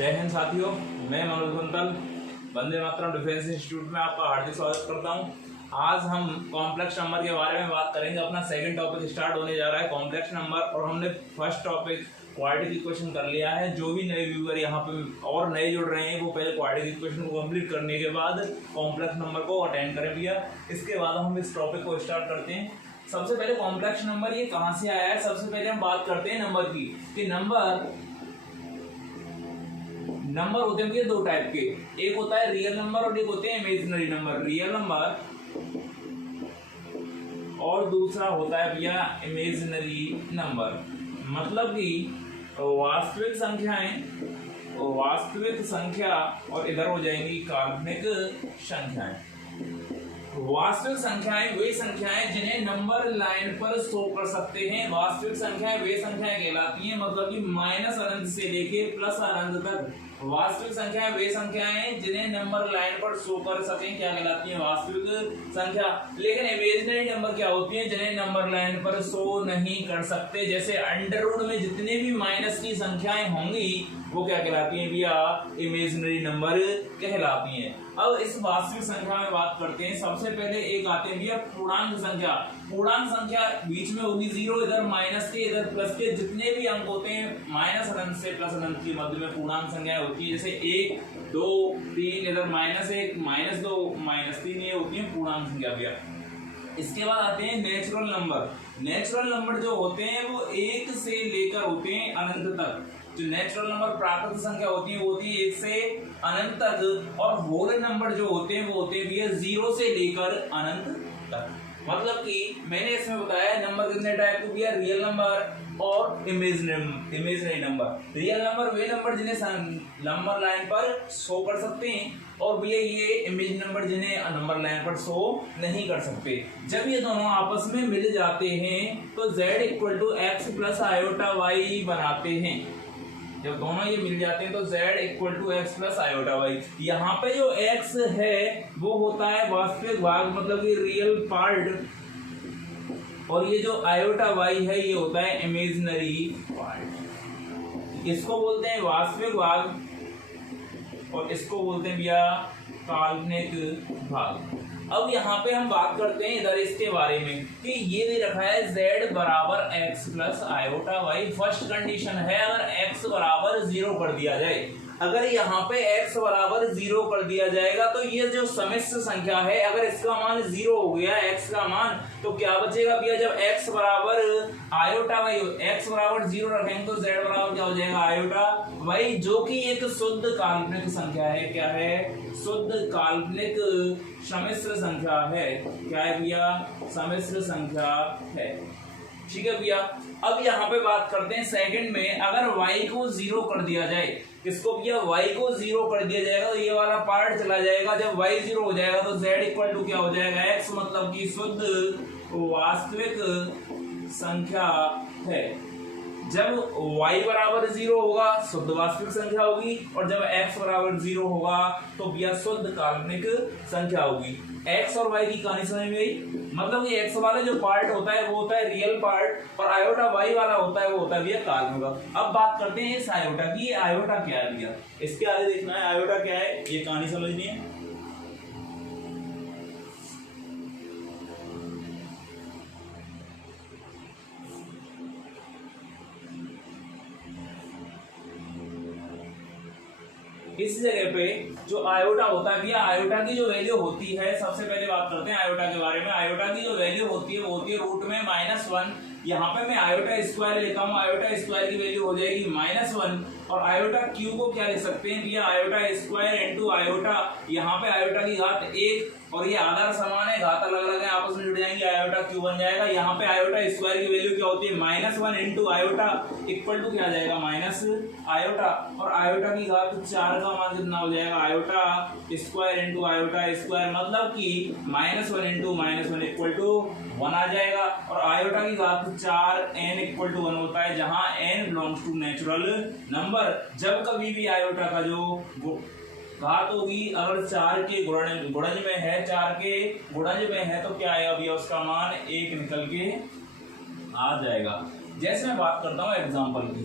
जय हिंद साथियों, मैं मनोज बंसल वंदे मातरम डिफेंस इंस्टीट्यूट में आपका हार्दिक स्वागत करता हूं। आज हम कॉम्प्लेक्स नंबर के बारे में बात करेंगे। अपना सेकंड टॉपिक स्टार्ट होने जा रहा है कॉम्प्लेक्स नंबर, और हमने फर्स्ट टॉपिक क्वाड्रेटिक इक्वेशन कर लिया है। जो भी नए व्यूअर यहाँ पे और नए जुड़ रहे हैं वो पहले क्वाड्रेटिक इक्वेशन को कंप्लीट करने के बाद कॉम्प्लेक्स नंबर को अटेंड करें भैया। इसके बाद हम इस टॉपिक को स्टार्ट करते हैं। सबसे पहले कॉम्प्लेक्स नंबर ये कहाँ से आया है, सबसे पहले हम बात करते हैं नंबर की कि नंबर होते हैं दो टाइप के, एक होता है रियल नंबर और एक होते हैं इमेजिनरी नंबर। रियल नंबर और दूसरा होता है भैया इमेजिनरी नंबर। मतलब कि वास्तविक संख्या और इधर हो जाएंगी काल्पनिक संख्याएं। वास्तविक संख्याएं वे संख्याएं जिन्हें नंबर लाइन पर शो कर सकते हैं। वास्तविक संख्याएं वे संख्याएं कहलाती हैं, मतलब कि माइनस अनंत से लेके प्लस अनंत तक वास्तविक संख्याएं वे संख्याएं जिन्हें नंबर लाइन पर शो कर सकें क्या कहलाती हैं, वास्तविक संख्या। लेकिन इमेजिनरी नंबर क्या होती हैं, जिन्हें नंबर लाइन पर शो नहीं कर सकते। जैसे अंडर रूट में जितने भी माइनस की संख्याएं होंगी वो क्या कहलाती हैं भैया, इमेजिनरी नंबर कहलाती हैं। अब इस वास्तविक संख्या में बात करते हैं। सबसे पहले एक आते हैं भैया पूर्णांक संख्या। पूर्णांक संख्या बीच में होगी जीरो, इधर माइनस के इधर प्लस के, जितने भी अंक होते हैं माइनस अनंत से प्लस अनंत के मध्य में पूर्णांक संख्या होती है। जैसे 1, 2, 3, इधर -1, -2, -3, ये होती है पूर्णांक संख्या भैया। इसके बाद आते हैं नेचुरल नंबर। नेचुरल नंबर जो होते हैं वो 1 से लेकर होते हैं अनंत तक। जो नेचुरल नंबर प्राकृतिक संख्या होती है वो होती है 1 से अनंत तक, और होल नंबर जो होते हैं वो होते हैं भैया 0 से लेकर अनंत तक। मतलब कि मैंने इसमें बताया नंबर कितने टाइप के भैया, रियल नंबर और इमेजिनरी नंबर। रियल नंबर वे नंबर जिन्हें नंबर लाइन पर शो कर सकते हैं, और भैया ये इमेज नंबर जिन्हें नंबर लाइन पर शो नहीं कर सकते। जब ये दोनों आपस में मिल जाते हैं तो z = x + i/y बनाते हैं। जब दोनों ये मिल जाते हैं तो z = x + i/y। यहाँ पे जो x है वो होता है वास्तविक भाग, मतलब कि रियल पार्ट, और ये जो i/y है ये होता है इमेजिनरी पार्ट। इसको बोलते हैं वास्तविक भाग और इसको बोलते हैं भैया काल्पनिक भाग। अब यहाँ पे हम बात करते हैं इधर इसके बारे में कि ये दे रखा है z = x + i/y। First condition है अगर x = 0 कर दिया जाए। अगर यहाँ पे x = 0 कर दिया जाएगा तो ये जो सम्मिश्र संख्या है, अगर इसका मान 0 हो गया x का मान, तो क्या बचेगा भैया, जब x = i/y, x = 0 रखेंगे तो z बराबर क्या हो जाएगा, i/y, जो कि एक शुद्ध काल्पनिक संख्या है। क्या है, शुद्ध काल्पनिक सम्मिश्र संख्या है। क्या है भैया, सम्मिश्र संख्या है। ठीक है भैया। अब यहाँ पे बात करते हैं सेकंड में, अगर y को 0 कर दिया जाए, इसको भैया y को 0 कर दिया जाएगा तो ये वाला पार्ट चला जाएगा। जब y 0 हो जाएगा तो z = क्या हो जाएगा, x, मतलब कि शुद्ध वास्तविक संख्या है। जब y = 0 होगा शुद्ध वास्तविक संख्या होगी, और जब x = 0 होगा तो भैया शुद्ध काल्पनिक संख्या होगी। x और y की कहानी समझ में आई। मतलब कि x वाला जो पार्ट होता है वो होता है रियल पार्ट, और i/y वाला होता है वो होता है भैया काल्पनिक। अब बात करते हैं इस आयोटा की। ये आयोटा क्या है भैया, इसके आगे देखना है आयोटा क्या है, ये कहानी समझनी है। इस जगह पे जो आयोटा होता है भैया, आयोटा की जो वैल्यू होती है, सबसे पहले बात करते हैं आयोटा के बारे में। आयोटा की जो वैल्यू होती है वो होती है रूट में -1। यहाँ पे मैं आयोटा स्क्वायर लेता हूँ, आयोटा स्क्वायर की वैल्यू हो जाएगी -1, और आयोटा क्यू को क्या ले सकते हैं भैया, आयोटा स्क्वायर इंटू आयोटा। यहाँ पे आयोटा की घात 1, और ये आधार समान है, घात अलग अलग है, आपस में जुड़ जाएंगे, आयोटा क्यू बन जाएगा। यहाँ पे आयोटा स्क्वायर की वैल्यू क्या होती है, -1 इंटू आयोटा इक्वल टू क्या आ जाएगा, माइनस आयोटा, और आयोटा की घात 4 का मान कितना हो जाएगा, iota square into iota square, मतलब कि -1 इंटू -1 इक्वल टू 1 आ जाएगा। और आयोटा की घात 4 n = 1 होता है, जहां n belongs to natural number. जब कभी भी आयोटा का जो घात होगी अगर 4 के गुणज में है, 4 के गुणज में है, तो क्या आएगा भैया, उसका मान 1 निकल के आ जाएगा। जैसे मैं बात करता हूँ एग्जाम्पल की,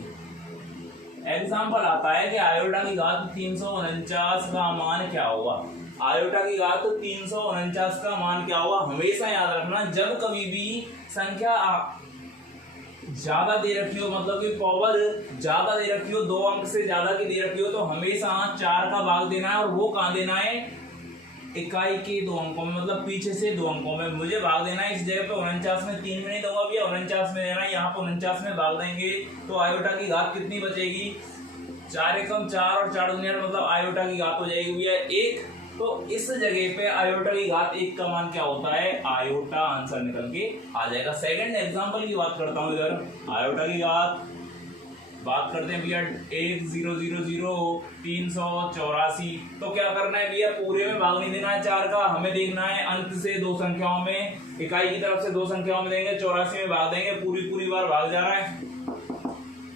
एग्जाम्पल आता है कि आयोटा की घात 349 का मान क्या होगा। आयोटा की घात 349 का मान क्या होगा। हमेशा याद रखना, जब कभी भी संख्या ज्यादा दे रखी हो, मतलब कि पावर ज्यादा दे रखी हो, 2 अंक से ज्यादा की दे रखी हो, तो हमेशा 4 का भाग देना है। और वो कहाँ देना है, इकाई के 2 अंकों में, मतलब पीछे से 2 अंकों में मुझे भाग देना है। इस जगह पे 49 में 3 में नहीं दूंगा भैया, 49 में देना है, यहाँ पे 49 में भाग देंगे तो आयोटा की घात कितनी बचेगी, 4 एकम 4 और 4 दूनी 8, मतलब आयोटा की घात हो जाएगी भैया 1। तो इस जगह पे आयोटा की घात 1 का मान क्या होता है, आयोटा आंसर निकल के आ जाएगा। सेकंड एग्जांपल की बात करता हूं, इधर आयोटा की घात बात करते हैं भैया 100384। तो क्या करना है भैया, पूरे में भाग नहीं देना है 4 का, हमें देखना है अंत से 2 संख्याओं में, इकाई की तरफ से 2 संख्याओं में देंगे, 84 में भाग देंगे, पूरी बार भाग जा रहा है,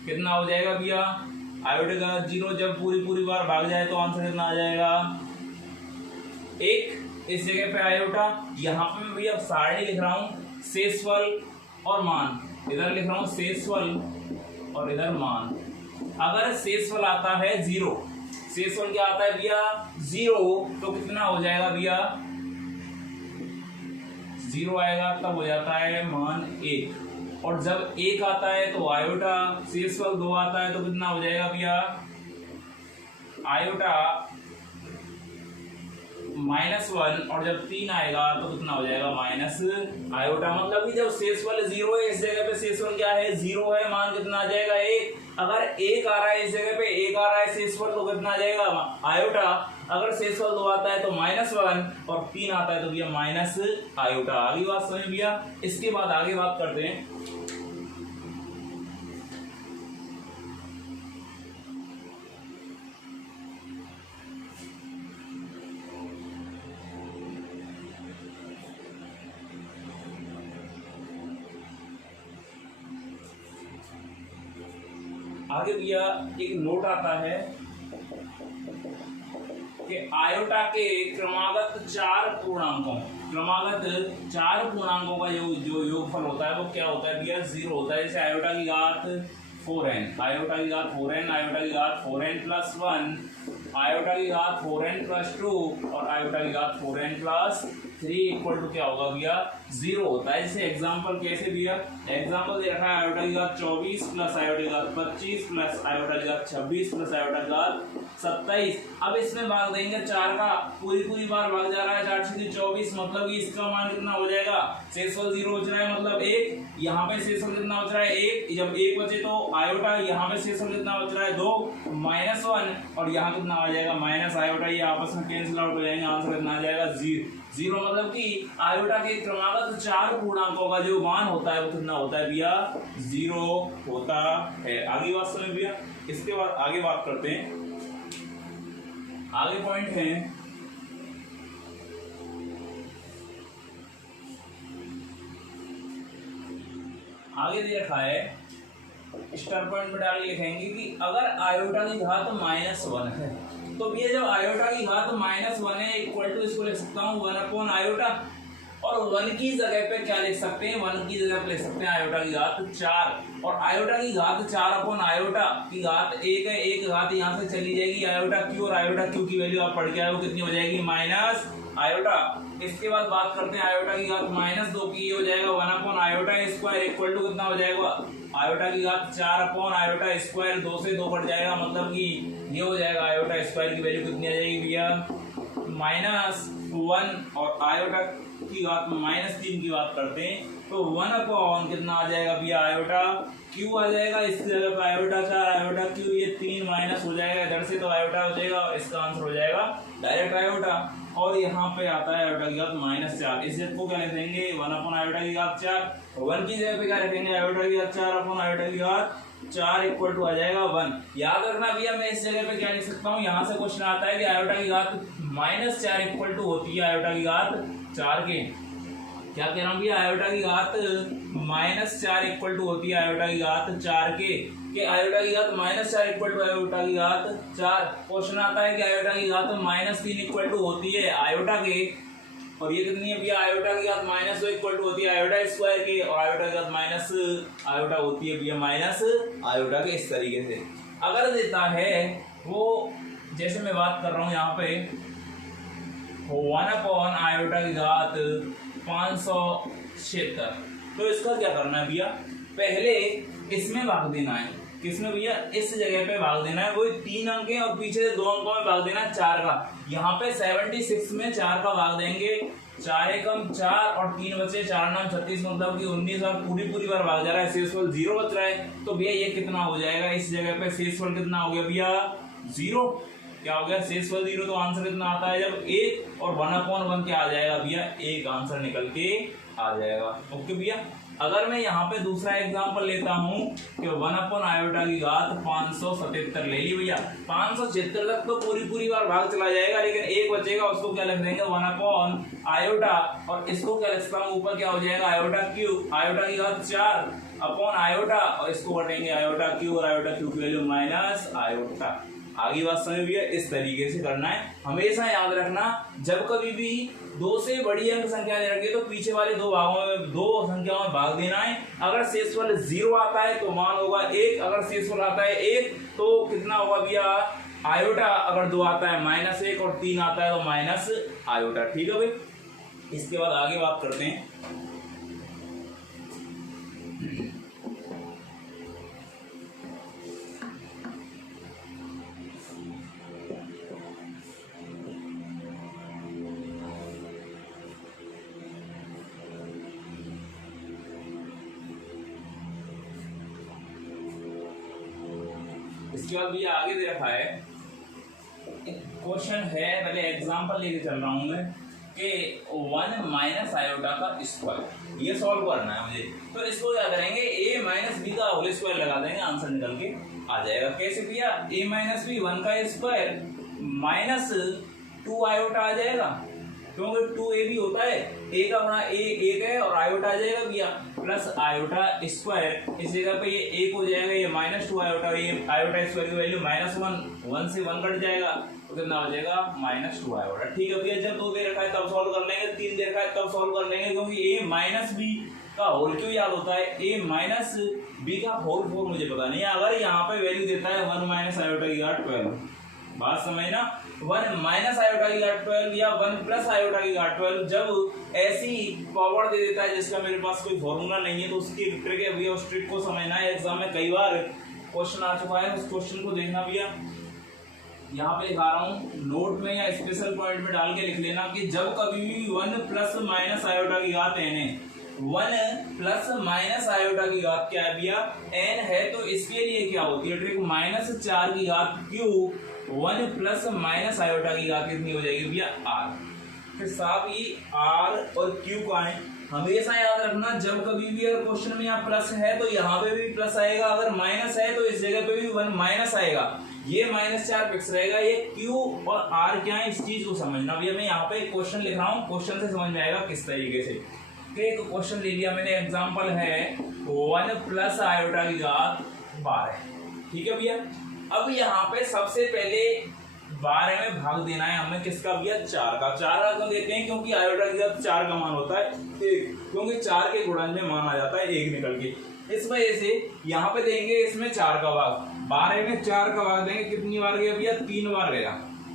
कितना हो जाएगा भैया आयोटा का 0। जब पूरी बार भाग जाए तो आंसर कितना आ जाएगा 1। इस जगह पे आयोटा, यहाँ पे मैं भैया सारणी लिख रहा हूँ शेषफल और मान, इधर लिख रहा हूँ शेषफल और इधर मान। अगर शेषफल आता है 0, शेषफल क्या आता है भैया 0, तो कितना हो जाएगा भैया 0 आएगा, तब हो जाता है मान 1। और जब 1 आता है तो आयोटा, शेषफल 2 आता है तो कितना हो जाएगा भैया आयोटा -1, और जब 3 आएगा तो कितना हो जाएगा माइनस आयोटा। मतलब कि जब शेषफल 0 है, इस जगह पे शेषफल क्या है 0 है, मान कितना आ जाएगा 1। अगर 1 आ रहा है, इस जगह पे 1 आ रहा है शेषफल, तो कितना आ जाएगा आयोटा। अगर शेषफल 2 आता है तो -1 और 3 आता है तो भैया माइनस आयोटा। आगे बात समझ भैया। इसके बाद आगे बात करते हैं, आगे भैया एक नोट आता है कि आयोटा के क्रमागत 4 पूर्णांकों का जो योगफल होता है वो क्या होता है भैया 0 होता है। जैसे आयोटा की घात 4n, आयोटा की घात 4n, आयोटा की घात 4n प्लस 1, आयोटा की घात 4n प्लस 2 और आयोटा की घात 4n प्लस 3 इक्वल टू क्या होगा भैया 0 होता है। जैसे एग्जांपल कैसे भैया, एग्जांपल दे रखा है आयोटा की घात 24 प्लस आयोटा की घात 25 प्लस आयोटा की घात 26 प्लस आयोटा की घात 27। अब इसमें भाग देंगे 4 का, पूरी बार भाग जा रहा है 4 से 24, मतलब कि इसका मान कितना हो जाएगा, शेषफल 0 बच रहा है मतलब 1, यहाँ पे शेषफल कितना बच रहा है 1, जब 1 बचे तो आयोटा, यहाँ पे शेषफल कितना बच रहा है 2, -1 और यहाँ कितना आ जाएगा माइनस आयोटा, ये आपस में कैंसिल आउट हो जाएंगे, आंसर कितना आ जाएगा 0। मतलब कि आयोटा के क्रमागत 4 पूर्णांकों का जो मान होता है वो कितना होता है भैया 0 होता है। आगे बात समझ भैया। इसके बाद आगे बात करते हैं, आगे पॉइंट है आगे दे रखा है, स्टार पॉइंट में डाल लिखेंगे कि अगर आयोटा की घात -1 है, तो भैया जब आयोटा की घात -1 है इक्वल टू, इसको लिख सकता हूँ 1 आयोटा, और 1 की जगह पे क्या लिख सकते हैं, 1 की जगह पे लिख सकते हैं आयोटा की घात 4, और आयोटा की घात 4 आयोटा की घात 1 है, एक घात यहाँ से चली जाएगी आयोटा क्यू, और आयोटा क्यू की वैल्यू आप पढ़ के आए वो कितनी हो जाएगी माइनस आयोटा। इसके बाद बात करते हैं आयोटा की घात -2 की, ये हो जाएगा 1 आयोटा स्क्वायर इक्वल टू कितना हो जाएगा आयोटा की घात 4 आयोटा स्क्वायर, 2 से 2 कट जाएगा, मतलब कि ये हो जाएगा आयोटा स्क्वायर की वैल्यू कितनी आ जाएगी भैया -1, और आयोटा की घात -3 की बात करते हैं तो 1 कितना आ जाएगा भैया आयोटा क्यू आ जाएगा, इसकी जगह पे आयोटा 4 आयोटा क्यू, ये 3 माइनस हो जाएगा इधर से तो आयोटा हो जाएगा, और इसका आंसर हो जाएगा डायरेक्ट आयोटा। और यहाँ पे आता है आयोटा की घात -4, इस को क्या लिखेंगे 1 आयोटा की घात 4, 1 की जगह पे क्या रखेंगे आयोटा की घात 4 आयोटा की घात 4 इक्वल टू आ जाएगा 1। याद रखना भैया मैं इस जगह पे क्या लिख सकता हूँ, यहाँ से क्वेश्चन आता है कि आयोटा की घात -4 इक्वल टू होती है आयोटा की घात 4 के, क्या कह रहा हूँ भैया आयोटा की घात -4 इक्वल टू होती है आयोटा की घात 4 के, आयोटा की घात -4 इक्वल टू आयोटा की घात 4। क्वेश्चन आता है कि आयोटा की घात -3 इक्वल टू होती है आयोटा के, और ये कितनी है भैया आयोटा की घात -2 इक्वल टू होती है आयोटा स्क्वायर के, और आयोटा की घात माइनस आयोटा होती है भैया माइनस आयोटा के, इस तरीके से। अगर देता है वो, जैसे मैं बात कर रहा हूँ यहाँ पे 1/i की घात 576, तो इसका क्या करना है भैया, पहले इसमें भाग देना है। किसमें भैया, इस जगह पे भाग देना है, वही 3 अंक है और पीछे से 2 अंकों में भाग देना है 4 का। यहाँ पे 76 में 4 का भाग देंगे, 4 एकम 4 और 3 बचे, 4 नाम 36, मतलब कि 19 और पूरी बार भाग जा रहा है, शेषफल 0 बच रहा है। तो भैया ये कितना हो जाएगा, इस जगह पे शेषफल कितना हो गया भैया 0। क्या हो गया, शेषफल 0, तो आंसर कितना आता है जब 1 और 1/1 क्या आ जाएगा भैया, 1 आंसर निकल के आ जाएगा। ओके भैया, अगर मैं यहाँ पे दूसरा एग्जांपल लेता हूँ कि 1/i की घात 577 ले ली भैया, 576 तक तो पूरी बार भाग चला जाएगा, लेकिन एक बचेगा, उसको क्या लिख देंगे 1/i, और इसको क्या लिख सकता हूँ, ऊपर क्या हो जाएगा आयोटा क्यूब, आयोटा की घात 4/i, और इसको बटेंगे आयोटा क्यूब, और आयोटा क्यूब की वैल्यू माइनस आयोटा। आगे बात समझ भैया, इस तरीके से करना है। हमेशा याद रखना, जब कभी भी 2 से बड़ी अंक संख्या दे रखी है तो पीछे वाले 2 भागों में, 2 संख्याओं में भाग देना है। अगर शेषफल 0 आता है तो मान होगा 1, अगर शेषफल आता है 1 तो कितना होगा भैया आयोटा, अगर 2 आता है -1 और 3 आता है तो माइनस आयोटा। ठीक है भाई, इसके बाद आगे बात करते हैं। इसके बाद भैया आगे दे रखा है क्वेश्चन है, पहले एग्जांपल लेके चल रहा हूं मैं कि 1 - आयोटा का स्क्वायर, ये सॉल्व करना है मुझे। तो इसको क्या करेंगे, a - b का होल स्क्वायर लगा देंगे, आंसर निकल के आ जाएगा। कैसे भैया, a - b 1 का स्क्वायर माइनस 2 आयोटा आ जाएगा, क्योंकि 2ab होता है, a का गुणा a 1 है और आयोटा आ जाएगा भैया प्लस आयोटा स्क्वायर, इस जगह पे ये 1 हो जाएगा, ये -2 आयोटा, ये आयोटा स्क्वायर की वैल्यू -1, 1 से 1 कट जाएगा तो कितना हो जाएगा -2 आयोटा। ठीक है भैया, जब 2 दे रखा है तब सॉल्व कर लेंगे, 3 दे रखा है तब सॉल्व कर लेंगे, क्योंकि a - b का होल क्यों याद होता है, a - b का होल 4 मुझे पता नहीं है। अगर यहाँ पे वैल्यू देता है 1 - आयोटा की घात 12, बात समझ ना, 1 - आयोटा की घात 12 या 1 + आयोटा की घात 12, जब ऐसी पावर दे देता है जिसका मेरे पास कोई फॉर्मूला नहीं है, तो उसकी ट्रिक है भैया, उस ट्रिक को समझना है। एग्जाम में कई बार क्वेश्चन आ चुका है, उस क्वेश्चन को देखना भैया। यहाँ पे लिखा रहा हूँ, नोट में या स्पेशल पॉइंट में डाल के लिख लेना कि जब कभी भी 1 + आयोटा की घात n है, 1 + आयोटा की घात क्या है भैया n है, तो इसके लिए क्या होती है ट्रिक, -4 की घात क्यूब 1 + आयोटा की घात कितनी हो जाएगी भैया r। फिर साथ ही r और q का है, हमेशा याद रखना, जब कभी भी अगर क्वेश्चन में यहाँ प्लस है तो यहाँ पे भी प्लस आएगा, अगर माइनस है तो इस जगह पे भी 1 माइनस आएगा, ये -4 फिक्स रहेगा। ये q और r क्या है, इस चीज को समझना भैया। मैं यहाँ पे क्वेश्चन लिख रहा हूँ, क्वेश्चन से समझ में आएगा किस तरीके से। एक क्वेश्चन ले लिया मैंने, एग्जाम्पल है 1 + आयोटा की घात 12, ठीक है भैया। अब यहाँ पे सबसे पहले 12 में भाग देना है हमें, किसका भैया 4 का। 4 का क्यों देते हैं, क्योंकि आयोटा की घात 4 का मान होता है 1, क्योंकि 4 के गुणन में मान आ जाता है 1 निकल के, इस वजह से यहाँ पे देंगे इसमें 4 का भाग, 12 में 4 का भाग देंगे, कितनी बार गया भैया 3 बार गया,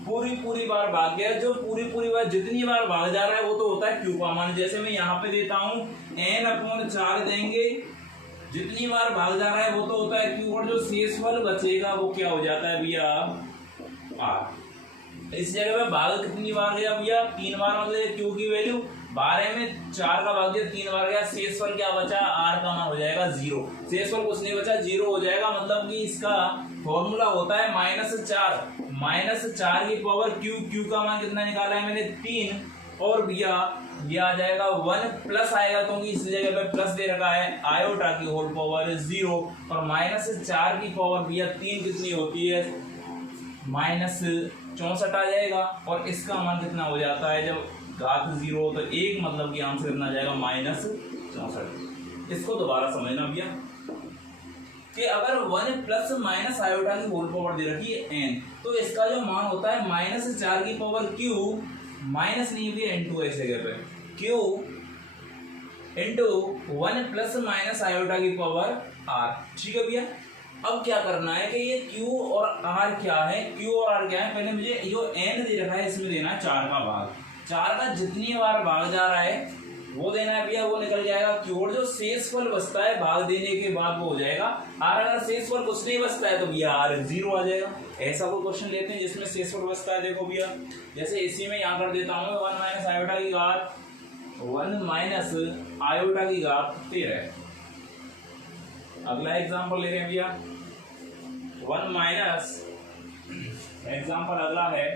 पूरी बार भाग गया। जो पूरी बार जितनी बार भाग जा रहा है वो तो होता है क्यू का मान। जैसे मैं यहाँ पे देता हूँ n/4 देंगे, जितनी बार भाग जा रहा है वो तो होता है क्यू, और जो शेषफल बचेगा वो क्या हो जाता है भैया r। इस जगह पे भाग कितनी बार गया भैया 3 बार, मतलब क्यू की वैल्यू 12 में 4 का भाग दिया 3 बार गया, शेषफल क्या बचा r का मान हो जाएगा 0, शेषफल कुछ नहीं बचा 0 हो जाएगा। मतलब कि इसका फॉर्मूला होता है -4 की पावर q का मान कितना निकाला है मैंने 3, और भैया ये आ जाएगा 1 प्लस आएगा, क्योंकि इस जगह पे प्लस दे रखा है, आयोटा की होल पावर 0, और -4 की पावर भैया 3 कितनी होती है -64 आ जाएगा, और इसका मान कितना हो जाता है जब घात 0 हो तो 1, मतलब कि आंसर कितना आ जाएगा -64। इसको दोबारा समझना भैया कि अगर 1 + आयोटा की होल पावर दे रखी है n, तो इसका जो मान होता है -4 की पावर q, माइनस नहीं भी n2 है इस जगह पे, q इंटू 1 + आयोटा की पावर r, ठीक है भैया। अब क्या करना है कि ये Q और R क्या है, Q और R क्या है, पहले मुझे जो n दे रखा है इसमें देना है 4 का भाग, 4 का जितनी बार भाग जा रहा है वो देना है भैया, वो निकल जाएगा Q, और जो शेषफल बचता है भाग देने के बाद वो हो जाएगा R। अगर शेषफल कुछ नहीं बचता है तो भैया R 0 आ जाएगा। ऐसा कोई क्वेश्चन लेते हैं जिसमें शेषफल बचता है। देखो भैया जैसे इसी में यहाँ कर देता हूँ 1 माइनस आयोटा की घात 1 माइनस आयोटा की घात 13। अगला एग्जाम्पल ले रहे हैं भैया 1 माइनस, एग्जाम्पल अगला है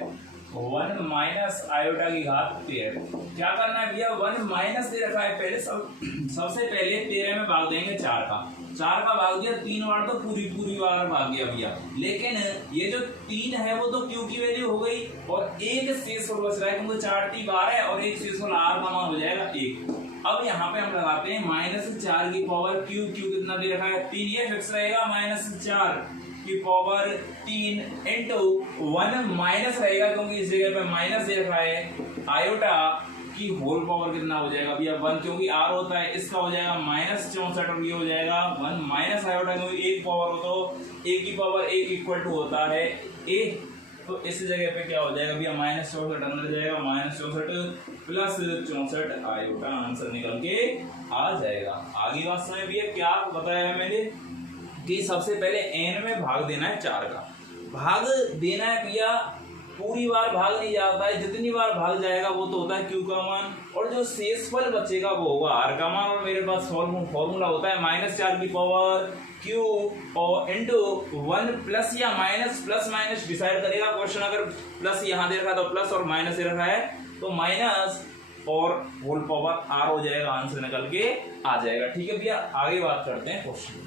1 माइनस आयोटा की घात 13। क्या करना है भैया, 1 माइनस दे रखा है, पहले सबसे पहले 13 में भाग देंगे 4 का, 4 का भाग दिया 3 बार तो पूरी बार भाग गया भैया, लेकिन ये जो 3 है वो तो Q की वैल्यू हो गई और एक शेषफल बच रहा है क्योंकि 4 3 12 है और एक शेषफल R का मान हो जाएगा 1। अब यहाँ पे हम लगाते हैं -4 की पावर Q, Q कितना दे रखा है 3, ये फिक्स रहेगा -4 की पावर 3 इंटू 1 माइनस रहेगा क्योंकि इस जगह पे माइनस दे रखा है आयोटा की होल पावर कितना हो जाएगा भैया 1, क्योंकि R होता है इसका हो जाएगा -64 और ये हो जाएगा 1 माइनस आयोटा, क्योंकि एक पावर हो तो a की पावर 1 इक्वल टू होता है a, तो इस जगह पे क्या हो जाएगा भैया -64 अंदर जाएगा, -64 प्लस 64 आयोटा, आंसर निकल के आ जाएगा। आगे बात समझ भैया क्या बताया है मैंने कि सबसे पहले n में भाग देना है 4 का, भाग देना है भैया, पूरी बार भाग नहीं जाता है, जितनी बार भाग जाएगा वो तो होता है Q का मान, और जो शेषफल बचेगा वो होगा R का मान, और मेरे पास फॉर्मूला होता है -4 की पावर Q और इंटू 1 प्लस या माइनस, प्लस माइनस डिसाइड करेगा क्वेश्चन, अगर प्लस यहाँ दे रखा है तो प्लस और माइनस दे रखा है तो माइनस और होल पावर R हो जाएगा, आंसर निकल के आ जाएगा। ठीक है भैया, आगे बात करते हैं क्वेश्चन।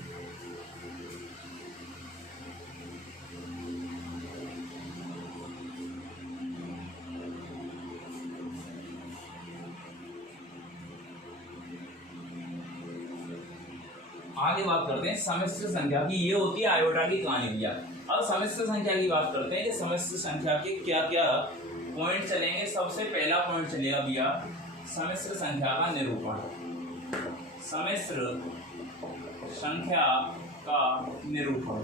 आगे बात करते हैं सम्मिश्र संख्या की, ये होती है आयोटा की कहानी भैया। अब सम्मिश्र संख्या की बात करते हैं कि सम्मिश्र संख्या के क्या क्या पॉइंट चलेंगे। सबसे पहला पॉइंट चलेगा भैया सम्मिश्र संख्या का निरूपण। सम्मिश्र संख्या का निरूपण,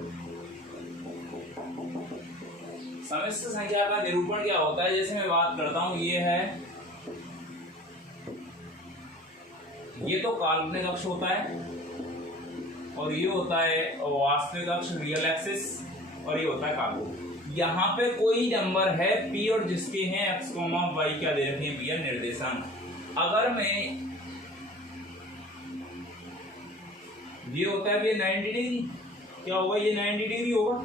सम्मिश्र संख्या का निरूपण क्या होता है, जैसे मैं बात करता हूं ये है, ये तो काल्पनिक अक्ष होता है और ये होता है वास्तविक अक्ष रियल एक्सिस, और ये होता है काल्पनिक। यहाँ पे कोई नंबर है P और जिसके हैं x, y क्या दे रखे हैं भैया निर्देशांक। अगर मैं ये होता है भैया 90 डिग्री, क्या होगा ये 90 डिग्री होगा,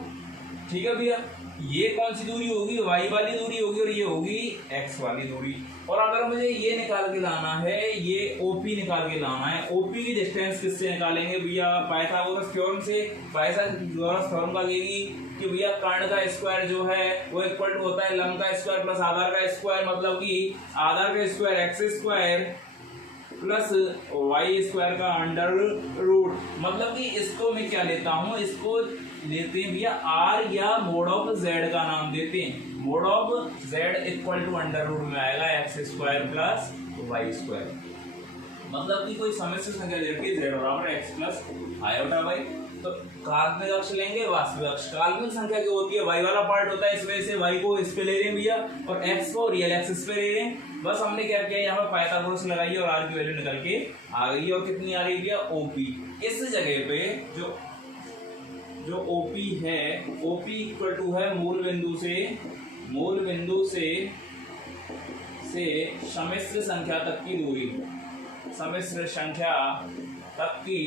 ठीक है भैया। ये कौन सी दूरी होगी, y वाली दूरी होगी और ये होगी x वाली दूरी। और अगर मुझे ये निकाल के लाना है, ये OP निकाल के लाना है, OP की डिस्टेंस किससे निकालेंगे भैया, पाइथागोरस थ्योरम से। पाइथागोरस थ्योरम का कहेगी कि भैया कर्ण का स्क्वायर जो है वो इक्वल टू होता है लंब का स्क्वायर प्लस आधार का स्क्वायर, मतलब कि आधार का square x square plus Y square का अंडर रूट। मतलब कि इसको मैं क्या लेता हूँ, इसको लेते हैं भैया r या मोड ऑफ z का नाम देते हैं। Mod of z equal to under root में आएगा x square plus Y square. मतलब कि कोई सम्मिश्र संख्या देखिए z बराबर x प्लस आयोटा y, तो काल्पनिक अक्ष लेंगे वास्तविक अक्ष। काल्पनिक संख्या जो होती है y वाला पार्ट होता है, इस वजह से y को इस पे ले रहे हैं भैया और x को रियल एक्सिस पे ले रहे हैं। बस हमने क्या किया, यहाँ पे पाइथागोरस लगाई और r की वैल्यू निकल के आ गई। और कितनी आ रही भैया OP। इस जगह पे जो OP है, OP इक्वल टू है मूल बिंदु से सम्मिश्र संख्या तक की दूरी, सम्मिश्र संख्या तक की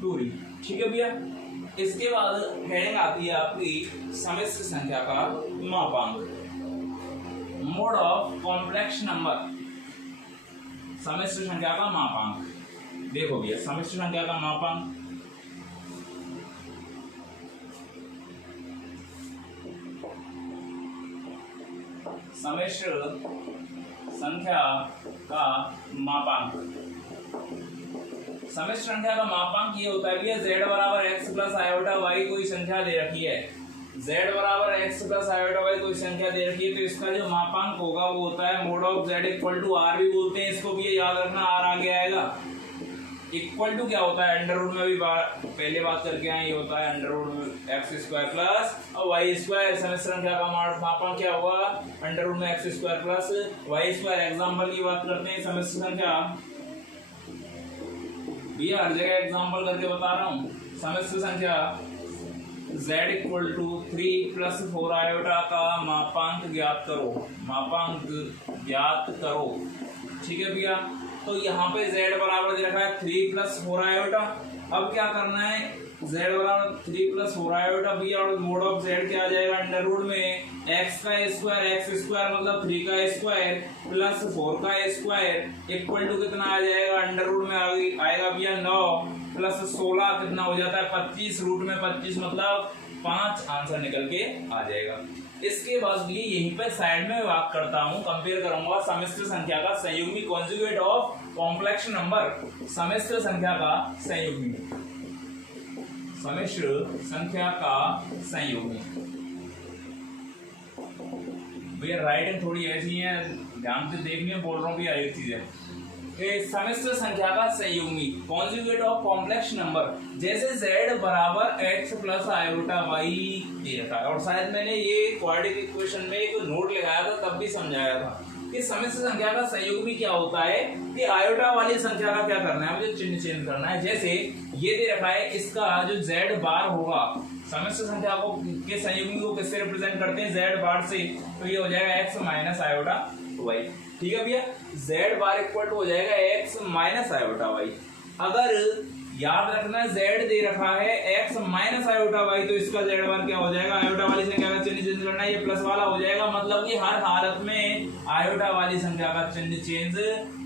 दूरी, ठीक है भैया। इसके बाद हेडिंग आती है आपकी सम्मिश्र संख्या का मापांक, मोड ऑफ कॉम्प्लेक्स नंबर। सम्मिश्र संख्या का मापांक देखो भैया, सम्मिश्र संख्या का मापांक सम्मिश्र संख्या का मापांक, सम्मिश्र संख्या का मापांक ये होता है भैया z बराबर x प्लस आयोटा y कोई संख्या दे रखी है, z बराबर x प्लस आयोटा y कोई संख्या दे रखी है, तो इसका जो मापांक होगा वो होता है mod of z equal to r भी बोलते हैं इसको भी, याद रखना r आगे आएगा। इक्वल टू क्या होता है, अंडर रूट में भी पहले बात करके आए, ये होता है under root X square plus और वाई स्क्वायर। सम्मिश्र संख्या का मापांक क्या होगा, अंडर रूट में X square plus Y square. Example की बात करते हैं, सम्मिश्र संख्या भैया हर जगह एग्जाम्पल करके बता रहा हूँ। सम्मिश्र संख्या z equal to 3 plus 4 iota का मापांक ज्ञात करो, मापांक ज्ञात करो। ठीक है भैया, तो यहाँ पे z बराबर दे रखा है 3 प्लस 4 आयोटा। अब क्या करना है, z बराबर 3 प्लस 4 आयोटा भैया, और मोड ऑफ z क्या आ जाएगा, अंडर रूट में x का स्क्वायर, x स्क्वायर मतलब 3 का स्क्वायर प्लस 4 का स्क्वायर इक्वल टू कितना आ जाएगा, अंडर रूट में आएगा भैया 9 प्लस 16 कितना हो जाता है 25, रूट में 25 मतलब 5, आंसर निकल के आ जाएगा। इसके बाद भी यहीं पे साइड में बात करता हूँ, कंपेयर करूंगा सम्मिश्र संख्या का संयुग्मी कॉन्जुगेट ऑफ कॉम्प्लेक्स नंबर। सम्मिश्र संख्या का संयुग्मी, सम्मिश्र संख्या का संयुग्मी। भैया राइटिंग थोड़ी ऐसी है, ध्यान से देखनी है, बोल रहा हूँ भैया एक चीज है, सम्मिश्र संख्या का संयुग्मी कॉन्जुगेट ऑफ कॉम्प्लेक्स नंबर। जैसे z बराबर x प्लस आयोटा y दे रखा है, और शायद मैंने ये क्वाड्रेटिक इक्वेशन में एक नोट लगाया था तब भी समझाया था कि सम्मिश्र संख्या का संयुग्मी क्या होता है, कि आयोटा वाली संख्या का क्या करना है, मुझे चिन्ह चेंज करना है। जैसे ये दे रखा है, इसका जो z बार होगा, सम्मिश्र संख्या को के संयुग्मी को किससे रिप्रेजेंट करते हैं, z बार से, तो ये हो जाएगा x माइनस आयोटा y। ठीक है भैया, z बार इक्वल टू हो जाएगा x माइनस आयोटा y। अगर याद रखना z दे रखा है x माइनस आयोटा y, तो इसका z बार क्या हो जाएगा, आयोटा वाली संख्या का चिन्ह चेंज करना है, ये प्लस वाला हो जाएगा, मतलब कि हर हालत में आयोटा वाली संख्या का चिन्ह चेंज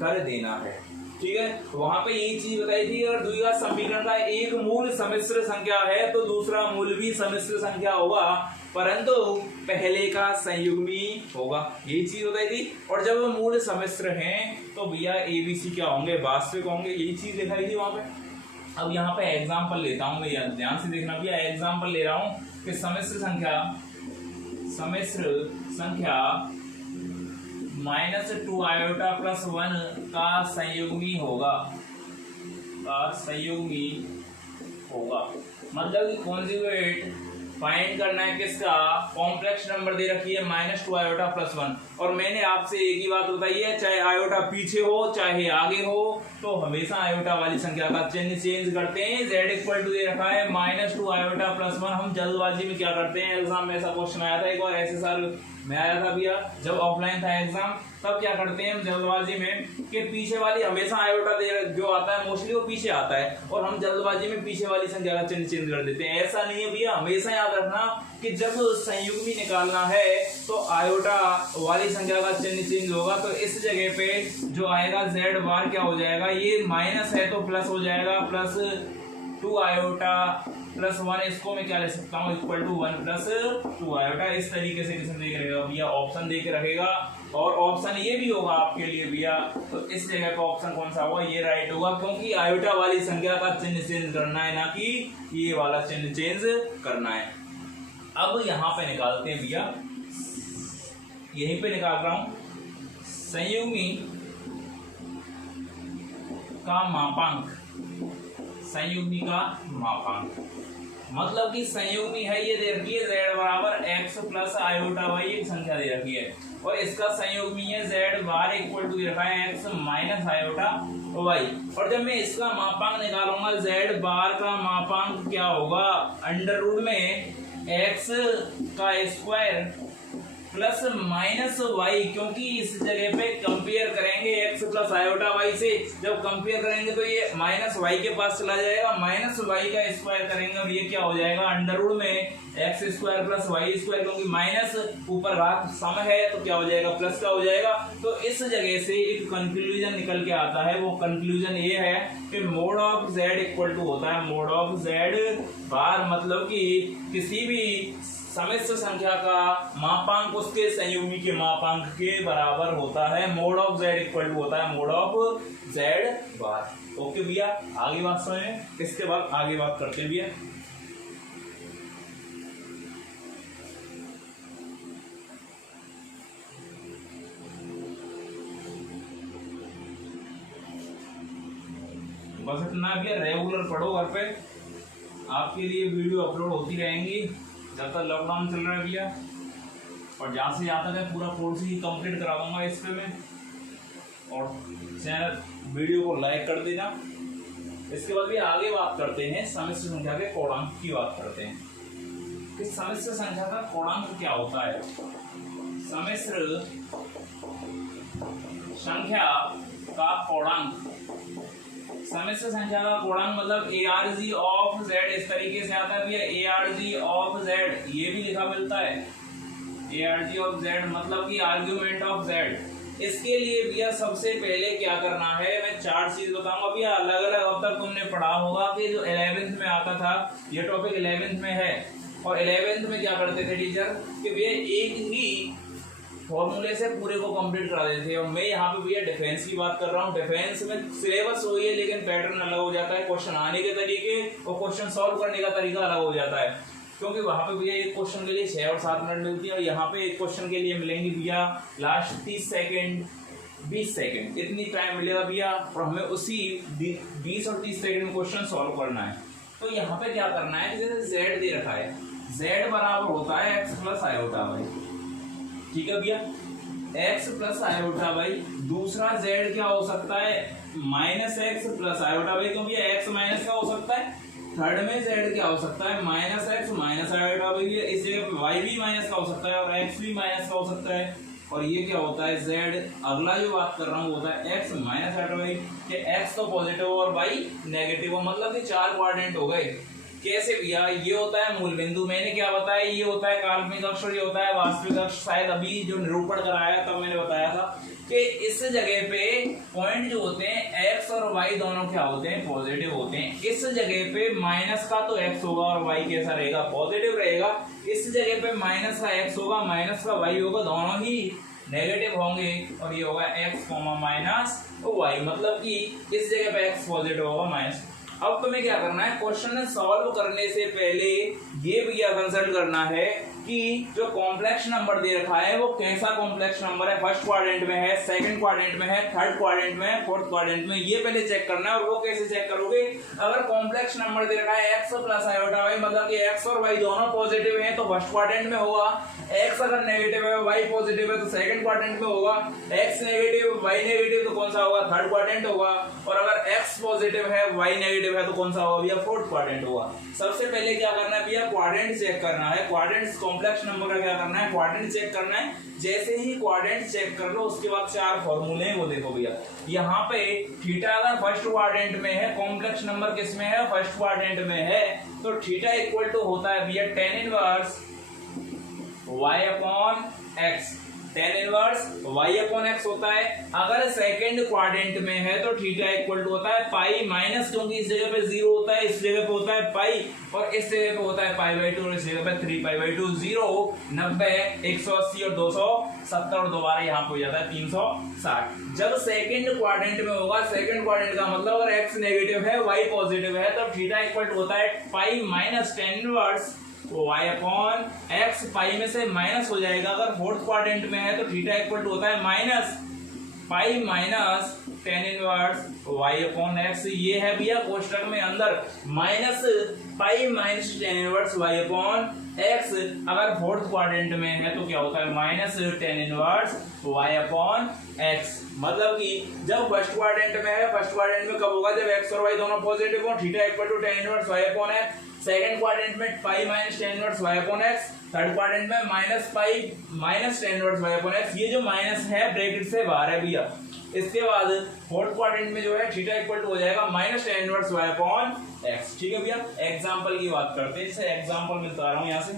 कर देना है। ठीक है, वहां पे यही चीज बताई थी, अगर द्विघात समीकरण का एक मूल सम्मिश्र संख्या है तो दूसरा मूल भी सम्मिश्र संख्या होगा, परंतु पहले का संयुग्मी होगा, यही चीज बताई थी। और जब मूल सम्मिश्र हैं तो भैया एबीसी क्या होंगे, वास्तविक होंगे, यही चीज दिखाई थी वहां पे। अब यहाँ पे एग्जाम्पल लेता हूँ भैया, ध्यान से देखना भैया, एग्जाम्पल ले रहा हूँ कि सम्मिश्र संख्या -2 आयोटा प्लस 1 का संयुग्मी होगा, मतलब कि कॉन्जुगेट फाइंड करना है किसका, कॉम्प्लेक्स नंबर दे रखी है -2 आयोटा प्लस 1, और मैंने आपसे एक ही बात बताई है, चाहे आयोटा पीछे हो चाहे आगे हो, तो हमेशा आयोटा वाली संख्या का चिन्ह चेंज करते हैं। z इक्वल टू दे रखा है -2 आयोटा प्लस 1, हम जल्दबाजी में क्या करते हैं, एग्जाम में ऐसा क्वेश्चन आया था एक बार, ऐसे साल में आया था भैया, जब ऑफलाइन था एग्जाम, तब क्या करते हैं हम जल्दबाजी में कि पीछे वाली हमेशा आयोटा दे जो आता है मोस्टली वो पीछे आता है, और हम जल्दबाजी में पीछे वाली संख्या का चिन्ह चेंज कर देते हैं। ऐसा नहीं है भैया, हमेशा याद रखना कि जब संयुग्मी निकालना है तो आयोटा वाली संख्या का चिन्ह चेंज होगा, तो इस जगह पे जो आएगा z बार क्या हो जाएगा, ये माइनस है तो प्लस हो जाएगा, प्लस 2 आयोटा प्लस 1, इसको मैं क्या ले सकता हूँ, इक्वल टू 1 प्लस 2 आयोटा। इस तरीके से किसने दे के रखेगा भैया, ऑप्शन दे के रखेगा, और ऑप्शन ये भी होगा आपके लिए भैया, तो इस जगह का ऑप्शन कौन सा होगा, ये राइट होगा, क्योंकि आयोटा वाली संख्या का चिन्ह चेंज करना है, ना कि ये वाला चिन्ह चेंज करना है। अब यहाँ पे निकालते हैं भैया, यहीं पे निकाल रहा हूं, संयुग्मी का मापांक, संयुग्मी का मापांक मतलब कि संयुग्मी है, ये दे रखी है z बराबर x प्लस आयोटा y, एक संख्या दे रखी है, और इसका संयुग्मी है z बार इक्वल टू रखा है x माइनस आयोटा y। और जब मैं इसका मापांक निकालूंगा, z बार का मापांक क्या होगा, अंडर रूट में x का स्क्वायर प्लस माइनस वाई, क्योंकि इस जगह पे कंपेयर करेंगे x प्लस आयोटा y से, जब कंपेयर करेंगे तो ये माइनस वाई के पास चला जाएगा, माइनस वाई का स्क्वायर करेंगे और ये क्या हो जाएगा, अंडर रूट में X square plus Y square, क्योंकि माइनस ऊपर घात सम है तो क्या हो जाएगा, प्लस का हो जाएगा। तो इस जगह से एक कंक्लूजन निकल के आता है, वो कंक्लूजन ये है कि mod of z equal to होता है मोड ऑफ z बार, मतलब कि किसी भी सम्मिश्र संख्या का मापांक उसके संयुग्मी के मापांक के बराबर होता है, mod of z equal to होता है mod of z bar. Okay भैया, आगे बात समझें, इसके बाद आगे बात करते हैं भैया। बस इतना भैया, रेगुलर पढ़ो घर पे, आपके लिए वीडियो अपलोड होती रहेंगी जब तक लॉकडाउन चल रहा है भैया। और जहाँ से जहाँ तक है पूरा कोर्स ही कंप्लीट करा दूंगा इस पे मैं। और चैनल वीडियो को लाइक कर देना। इसके बाद भी आगे बात करते हैं सम्मिश्र संख्या के कोणांक की बात करते हैं कि सम्मिश्र संख्या का कोणांक क्या होता है। सम्मिश्र संख्या का कोणांक, सम्मिश्र संख्या का कोणांक मतलब ARG ऑफ Z इस तरीके से आता है भैया। ARG ऑफ Z ये भी लिखा मिलता है, ARG ऑफ Z मतलब कि आर्ग्यूमेंट ऑफ Z। इसके लिए भैया सबसे पहले क्या करना है, मैं 4 चीज बताऊंगा भैया। अलग अलग अब तक तुमने पढ़ा होगा कि जो 11th में आता था, ये टॉपिक 11th में है। और 11th में क्या करते थे टीचर कि भैया एक ही फॉर्मूले से पूरे को कंप्लीट करा देते थे। और मैं यहाँ पे भैया डिफेंस की बात कर रहा हूँ। डिफेंस में सिलेबस वही है लेकिन पैटर्न अलग हो जाता है, क्वेश्चन आने के तरीके और क्वेश्चन सॉल्व करने का तरीका अलग हो जाता है। क्योंकि वहां पे भैया एक क्वेश्चन के लिए 6 और 7 मिनट मिलती है और यहाँ पे एक क्वेश्चन के लिए मिलेंगे भैया लास्ट 30 सेकेंड 20 सेकेंड, इतनी टाइम मिलेगा भैया। और हमें उसी 20 और 30 सेकेंड में क्वेश्चन सॉल्व करना है। तो यहाँ पे क्या करना है, जैसे Z दे रखा है, Z बराबर होता है x प्लस आयोटा भाई, ठीक है भैया, x प्लस आयोटा भाई। दूसरा Z क्या हो सकता है, माइनस x प्लस आयोटा भाई, क्योंकि x माइनस का हो सकता है। थर्ड में Z क्या हो सकता है, माइनस x माइनस आयोटा भाई। इस जगह पे y भी माइनस का हो सकता है और x भी माइनस का हो सकता है। और ये क्या होता है Z, अगला जो बात कर रहा हूँ होता है x माइनस आयोटा भाई, कि x तो पॉजिटिव और y नेगेटिव हो, मतलब कि 4 क्वाड्रेंट हो गए। कैसे भैया, ये होता है मूल बिंदु, मैंने क्या बताया, ये होता है काल्पनिक अक्ष और ये होता है वास्तविक अक्ष। शायद अभी जो निरूपण कराया तब मैंने बताया था कि इस जगह पे पॉइंट जो होते हैं x और y दोनों क्या होते हैं, पॉजिटिव होते हैं। इस जगह पे माइनस का तो x होगा और y कैसा रहेगा, पॉजिटिव रहेगा। इस जगह पे माइनस का x होगा, माइनस का y होगा, दोनों ही नेगेटिव होंगे। और ये होगा x माइनस y, मतलब कि इस जगह पे x पॉजिटिव होगा माइनस। अब तुम्हें क्या करना है, क्वेश्चन सॉल्व करने से पहले ये भैया कंसल्ट करना है कि जो कॉम्प्लेक्स नंबर दे रखा है वो कैसा कॉम्प्लेक्स नंबर है, फर्स्ट क्वाड्रेंट में है, सेकंड क्वाड्रेंट में है, थर्ड क्वाड्रेंट में है, फोर्थ क्वाड्रेंट में, ये पहले चेक करना है। और वो कैसे चेक करोगे, अगर कॉम्प्लेक्स नंबर दे रखा है x प्लस आयोटा y, मतलब कि x और y दोनों पॉजिटिव हैं तो फर्स्ट क्वाड्रेंट में होगा। x अगर नेगेटिव है, y पॉजिटिव है तो सेकंड क्वाड्रेंट में होगा। x नेगेटिव y नेगेटिव तो कौन सा होगा, थर्ड क्वाड्रेंट होगा। और अगर x पॉजिटिव है y नेगेटिव है तो कौन सा होगा भैया, फोर्थ क्वाड्रेंट होगा। सबसे पहले क्या करना है भैया, क्वाड्रेंट चेक करना है। क्वाड्रेंट कॉम्प्लेक्स नंबर का क्या करना है, क्वाड्रेंट चेक करना है। जैसे ही क्वाड्रेंट चेक कर लो उसके बाद 4 फॉर्मूले हैं वो देखो भैया। यहाँ पे थीटा अगर फर्स्ट क्वाड्रेंट में है, कॉम्प्लेक्स नंबर किस में है, फर्स्ट क्वाड्रेंट में है, तो थीटा इक्वल टू होता है भैया tan inverse y upon x। tan inverse y upon x होता है। अगर सेकंड क्वाड्रेंट में है तो थीटा इक्वल टू होता है पाई माइनस, क्योंकि इस जगह पे 0 होता है, इस जगह पे होता है पाई, और इस जगह पे होता है पाई/2 और इस जगह पे 3π/2। 0 90 180 और 270 और दोबारा यहाँ पे हो जाता है 360। जब सेकंड क्वाड्रेंट में होगा, सेकंड क्वाड्रेंट का मतलब अगर x नेगेटिव है y पॉजिटिव है तो थीटा इक्वल टू होता है पाई minus tan inverse y upon x। पाई में से माइनस हो जाएगा। अगर फोर्थ क्वाड्रेंट में है तो थीटा इक्वल टू होता है minus pi minus tan inverse y upon x। ये है भैया कोष्टक में अंदर minus pi minus tan inverse y upon x। अगर फोर्थ क्वाड्रेंट में है तो क्या होता है, minus tan inverse y upon x। मतलब कि जब फर्स्ट क्वाड्रेंट में है, फर्स्ट क्वाड्रेंट में कब होगा, जब x और y दोनों पॉजिटिव हो, theta equal to tan inverse y upon x। Second quadrant में pi minus tan inverse y upon x। Third quadrant में minus pi minus tan inverse y upon x। ये जो माइनस है bracket से बाहर है भैया। इसके बाद फोर्थ क्वाड्रेंट में जो है थीटा इक्वल टू हो जाएगा minus tan inverse y upon x। ठीक है भैया, एग्जांपल की बात करते हैं। इससे एग्जांपल मिलता आ रहा हूँ यहाँ से,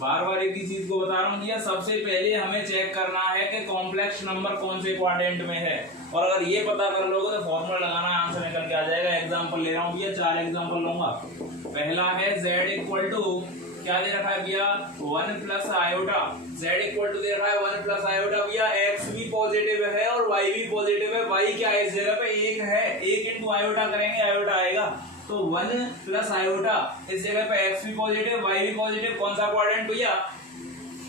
बार बार एक ही चीज को बता रहा हूँ भैया। सबसे पहले हमें चेक करना है कि कॉम्प्लेक्स नंबर कौन से क्वाड्रेंट में है, और अगर ये पता कर लोगे तो फॉर्मूला लगाना आंसर निकल के आ जाएगा। एग्जांपल ले रहा हूँ भैया, 4 एग्जांपल लूंगा। पहला है z इक्वल टू क्या दे रखा है भैया, 1 plus iota. z equal to दे रखा है 1 प्लस आयोटा भैया। x भी पॉजिटिव है और y भी पॉजिटिव है। y क्या है, इस जगह पे 1 है, 1 इंटू आयोटा करेंगे आयोटा आएगा, तो 1 प्लस आयोटा। इस जगह पे x भी पॉजिटिव y भी पॉजिटिव। कौन सा क्वाड्रेंट भैया,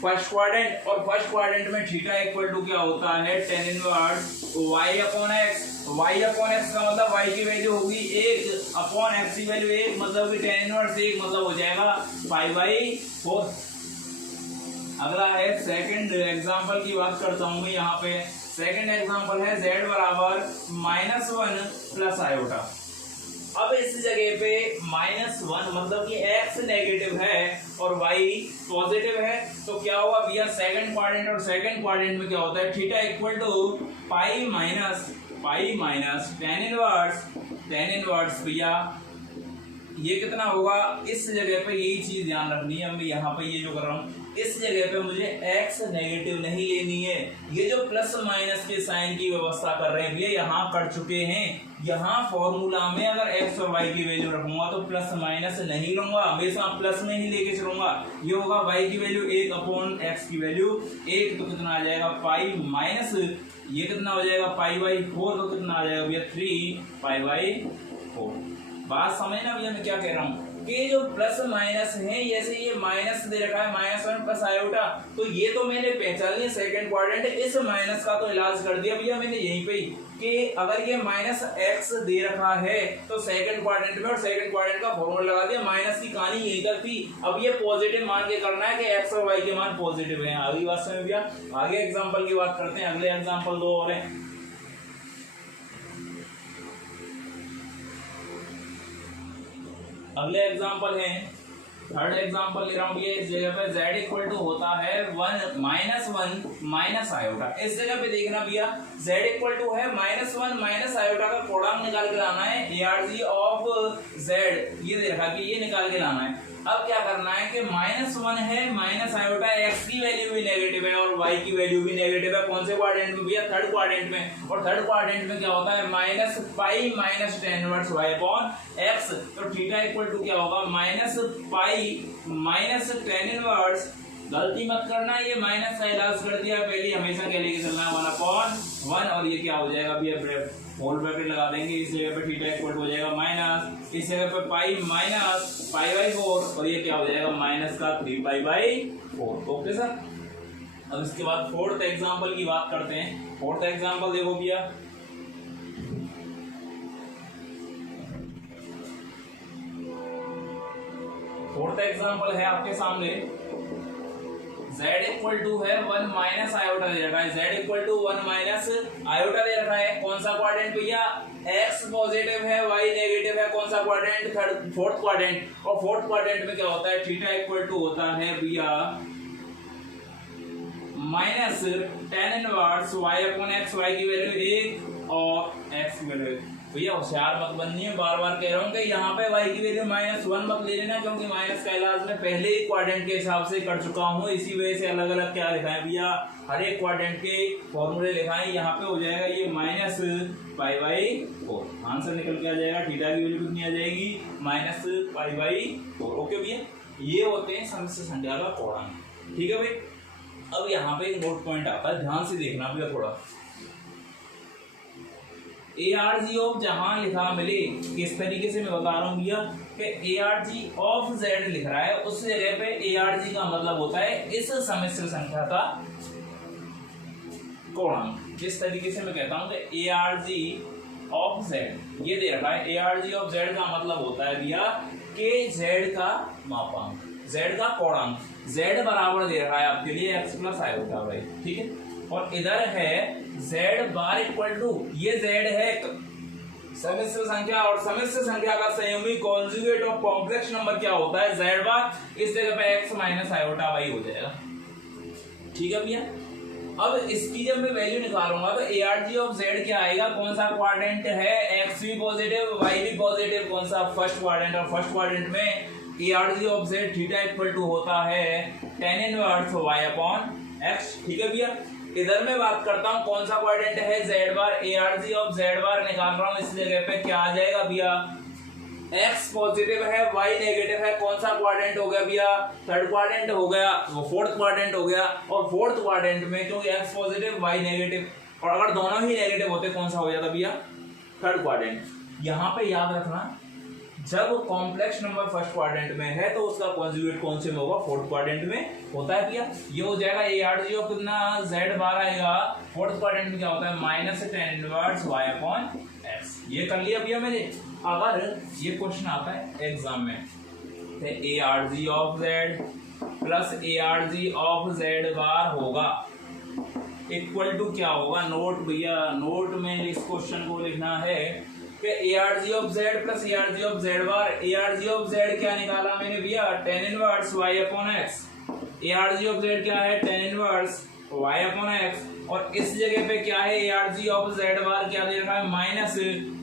फर्स्ट क्वाड्रेंट। और फर्स्ट क्वाड्रेंट में थीटा इक्वल टू क्या होता है, tan inverse y upon x। Y upon X का मतलब वाई की वैल्यू होगी 1 अपॉन एक्स की वैल्यू 1 मतलब कि tan इनवर्स 1 मतलब हो जाएगा π/4। अगला है सेकंड एग्जांपल की बात करता हूं मैं यहाँ पे। सेकंड एग्जांपल है z बराबर -1 प्लस आयोटा। अब इस जगह पे -1 मतलब कि x नेगेटिव है और y पॉजिटिव है, तो क्या होगा भैया सेकंड क्वाड्रेंट, और सेकंड क्वाड्रेंट में क्या होता है theta equal to pi minus tan inverse भैया ये कितना होगा। इस जगह पे यही चीज ध्यान रखनी है, मैं यहाँ पे ये जो कर रहा हूँ इस जगह पे मुझे x नेगेटिव नहीं लेनी है। ये जो प्लस माइनस के साइन की व्यवस्था कर रहे हैं भैया यहाँ कर चुके हैं। यहाँ फॉर्मूला में अगर x और y की वैल्यू रखूंगा तो प्लस माइनस नहीं लूंगा, हमेशा प्लस में ही लेके चलूंगा। ये होगा y की वैल्यू 1 अपॉन x की वैल्यू 1, तो कितना आ जाएगा पाई माइनस ये कितना हो जाएगा π/4, तो कितना आ जाएगा भैया 3π/4। बात समझना भैया मैं क्या कह रहा हूँ कि जो प्लस माइनस है, जैसे ये माइनस दे रखा है -1 प्लस आयोटा, तो ये तो मैंने पहचान लिया सेकंड क्वाड्रेंट। इस माइनस का तो इलाज कर दिया भैया मैंने यहीं पे ही कि अगर ये -x दे रखा है तो सेकंड क्वाड्रेंट में, और सेकंड क्वाड्रेंट का फॉर्मूला लगा दिया। माइनस की कहानी यहीं तक थी। अब ये पॉजिटिव मान के करना है कि x और y के मान पॉजिटिव है। आगे बात समझ भैया। आगे एग्जाम्पल की बात करते हैं। अगले एग्जाम्पल 2 और है। अगले एग्जाम्पल है थर्ड एग्जाम्पल ले रहा हूं। ये इस जगह पे z इक्वल टू होता है 1 माइनस आयोटा। इस जगह पे देखना भैया z इक्वल टू है -1 माइनस आयोटा का कोडांग निकाल के लाना है। ARG ऑफ z ये देखा कि ये निकाल के लाना है। अब क्या करना है कि -1 है माइनस आयोटा, x की वैल्यू भी नेगेटिव है और y की वैल्यू भी नेगेटिव है। कौन से क्वाड्रेंट में भैया थर्ड क्वाड्रेंट में। और थर्ड क्वाड्रेंट में क्या होता है -पाई minus tan inverse y upon x, तो थीटा इक्वल टू क्या होगा -पाई माइनस tan इनवर्स। गलती मत करना, ये माइनस का इलाज कर दिया पहले, हमेशा क्या लेके चलना है 1/1, और ये क्या हो जाएगा भैया होल ब्रैकेट लगा देंगे। इस जगह पे थीटा इक्वल हो जाएगा माइनस, इस जगह पे पाई माइनस π/4, और ये क्या हो जाएगा माइनस का 3π/4। Okay sir. अब इसके बाद फोर्थ एग्जांपल की बात करते हैं। फोर्थ एग्जांपल देखो भैया, फोर्थ एग्जांपल है आपके सामने। z इक्वल टू है 1 माइनस आयोटा दे रखा है। z equal to 1 minus iota दे रखा है। कौन सा क्वाड्रेंट भैया x पॉजिटिव है y नेगेटिव है। कौन सा क्वाड्रेंट थर्ड फोर्थ क्वाड्रेंट। और फोर्थ क्वाड्रेंट में क्या होता है थीटा इक्वल टू होता है भैया minus tan inverse y upon x, y की वैल्यू 1 और x की वैल्यू 1। भैया होशियार मत बननी, बार बार कह रहा हूँ कि यहाँ पे y की वैल्यू -1 मत ले लेना, क्योंकि माइनस का इलाज मैं पहले ही क्वाड्रेंट के हिसाब से कर चुका हूँ। इसी वजह से अलग अलग क्या लिखा है भैया, हर एक क्वाड्रेंट के फॉर्मूले लिखा है। यहाँ पे हो जाएगा ये -π/4, आंसर निकल के आ जाएगा। थीटा की वैल्यू कितनी आ जाएगी -π/4। ओके भैया, ये होते हैं समस्या संख्या का कोडांग। ठीक है भाई। अब यहाँ पे एक नोट पॉइंट आता है, ध्यान से देखना भैया थोड़ा। ARG ऑफ जहां लिखा मिले, किस तरीके से मैं बता रहा हूं भैया कि ARG ऑफ z लिख रहा है, उस जगह पे ARG का मतलब होता है इस सम्मिश्र संख्या का कोणांक। जिस तरीके से मैं कहता हूं कि ARG ऑफ z ये दे रखा है, ARG ऑफ z का मतलब होता है भैया कि z का मापांक, z का कोणांक। z बराबर दे रखा है आपके लिए x प्लस आयोटा भाई, ठीक है। और इधर है z बार इक्वल टू, ये z है सम्मिश्र संख्या, और सम्मिश्र संख्या का संयुग्मी कॉन्जुगेट ऑफ कॉम्प्लेक्स नंबर क्या होता है z बार। इस जगह पे x माइनस आयोटा y हो जाएगा। ठीक है भैया। अब इसकी जब मैं वैल्यू निकालूंगा तो ARG ऑफ z क्या आएगा, कौन सा क्वाड्रेंट है, x भी पॉजिटिव y भी पॉजिटिव, कौन सा फर्स्ट क्वाड्रेंट। और फर्स्ट क्वाड्रेंट में ARG of z theta equal to होता है tan inverse y upon x। ठीक है भैया। इधर मैं बात करता हूं कौन सा क्वाड्रेंट है z bar, ARG of z बार निकाल रहा हूं। इस जगह पे क्या आ जाएगा भैया, x पॉजिटिव है y नेगेटिव है। कौन सा क्वाड्रेंट हो गया भैया, थर्ड क्वाड्रेंट हो गया, वो फोर्थ क्वाड्रेंट हो गया। और फोर्थ क्वाड्रेंट में क्योंकि x पॉजिटिव y नेगेटिव, और अगर दोनों ही नेगेटिव होते कौन सा हो जाता भैया, थर्ड क्वाड्रेंट। यहाँ पे याद रखना जब कॉम्प्लेक्स नंबर फर्स्ट क्वाड्रेंट में है तो उसका कॉन्जुगेट कौन से में होगा, फोर्थ क्वाड्रेंट में होता है भैया। ये हो जाएगा ए आर जी ऑफ कितना जेड बार आएगा, फोर्थ क्वाड्रेंट में क्या होता है minus tan inverse Y upon X. ये कर लिया भैया मैंने। अगर ये क्वेश्चन आता है एग्जाम में तो A R G of Z plus A R G of Z bar होगा इक्वल टू क्या होगा, नोट भैया नोट में इस क्वेश्चन को लिखना है कि A R G of Z plus A R G of Z bar. A R G of Z क्या निकाला मैंने भैया, tan inverse Y upon X. A R G of Z क्या है, tan inverse Y upon X. और इस जगह पे क्या है, A R G of Z bar क्या दे रखा है, minus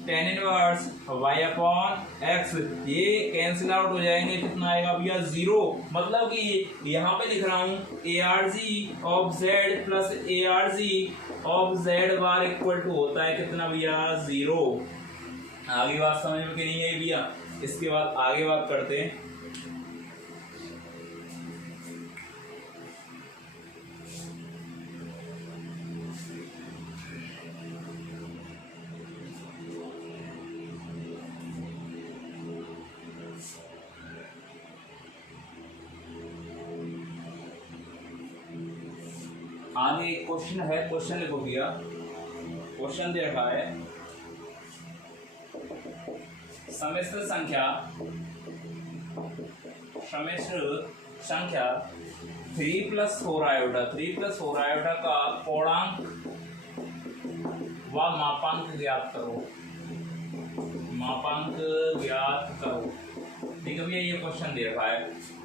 tan inverse Y upon X. ये कैंसिल आउट हो जाएंगे, कितना आएगा भैया, जीरो। मतलब कि यहाँ पे लिख रहा हूँ A R G of Z plus A R G of Z bar equal to होता है कितना भैया, जीरो। आगे बात समझ में नहीं है भैया। इसके बाद आगे बात करते हैं। आगे एक क्वेश्चन है, क्वेश्चन लिखो भैया। क्वेश्चन दे रखा है सम्मिश्र संख्या 3 + 4 आयोटा, 3 + 4 आयोटा का पूर्णांक व मापांक ज्ञात करो। मापांक ज्ञात करो। ठीक है भैया, ये क्वेश्चन दे रखा है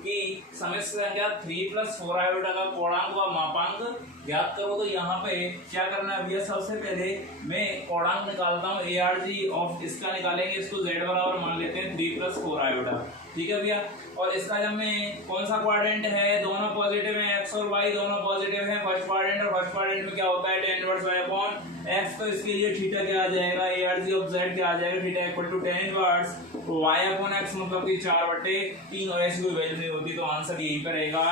कि सम्मिश्र संख्या 3 + 4 आयोटा का पूर्णांक व मापांक ज्ञात करो। तो यहाँ पे क्या करना है भैया, सबसे पहले मैं पूर्णांक निकालता हूँ। ए आर जी ऑफ इसका निकालेंगे, इसको जेड बराबर मान लेते हैं 3 + 4 आयोटा। ठीक है भैया। और इसका जब में कौन सा क्वाड्रेंट है, दोनों पॉजिटिव है, एक्स और वाई दोनों पॉजिटिव है फर्स्ट क्वाड्रेंट। और फर्स्ट क्वाड्रेंट में क्या होता है, tan inverse Y upon X. तो इसके लिए थीटा क्या आ जाएगा, A R G of Z क्या आ जाएगा, theta equal to tan inverse Y upon X, मतलब कि 4/3। और ऐसी कोई वैल्यू नहीं होती तो आंसर यही पर रहेगा।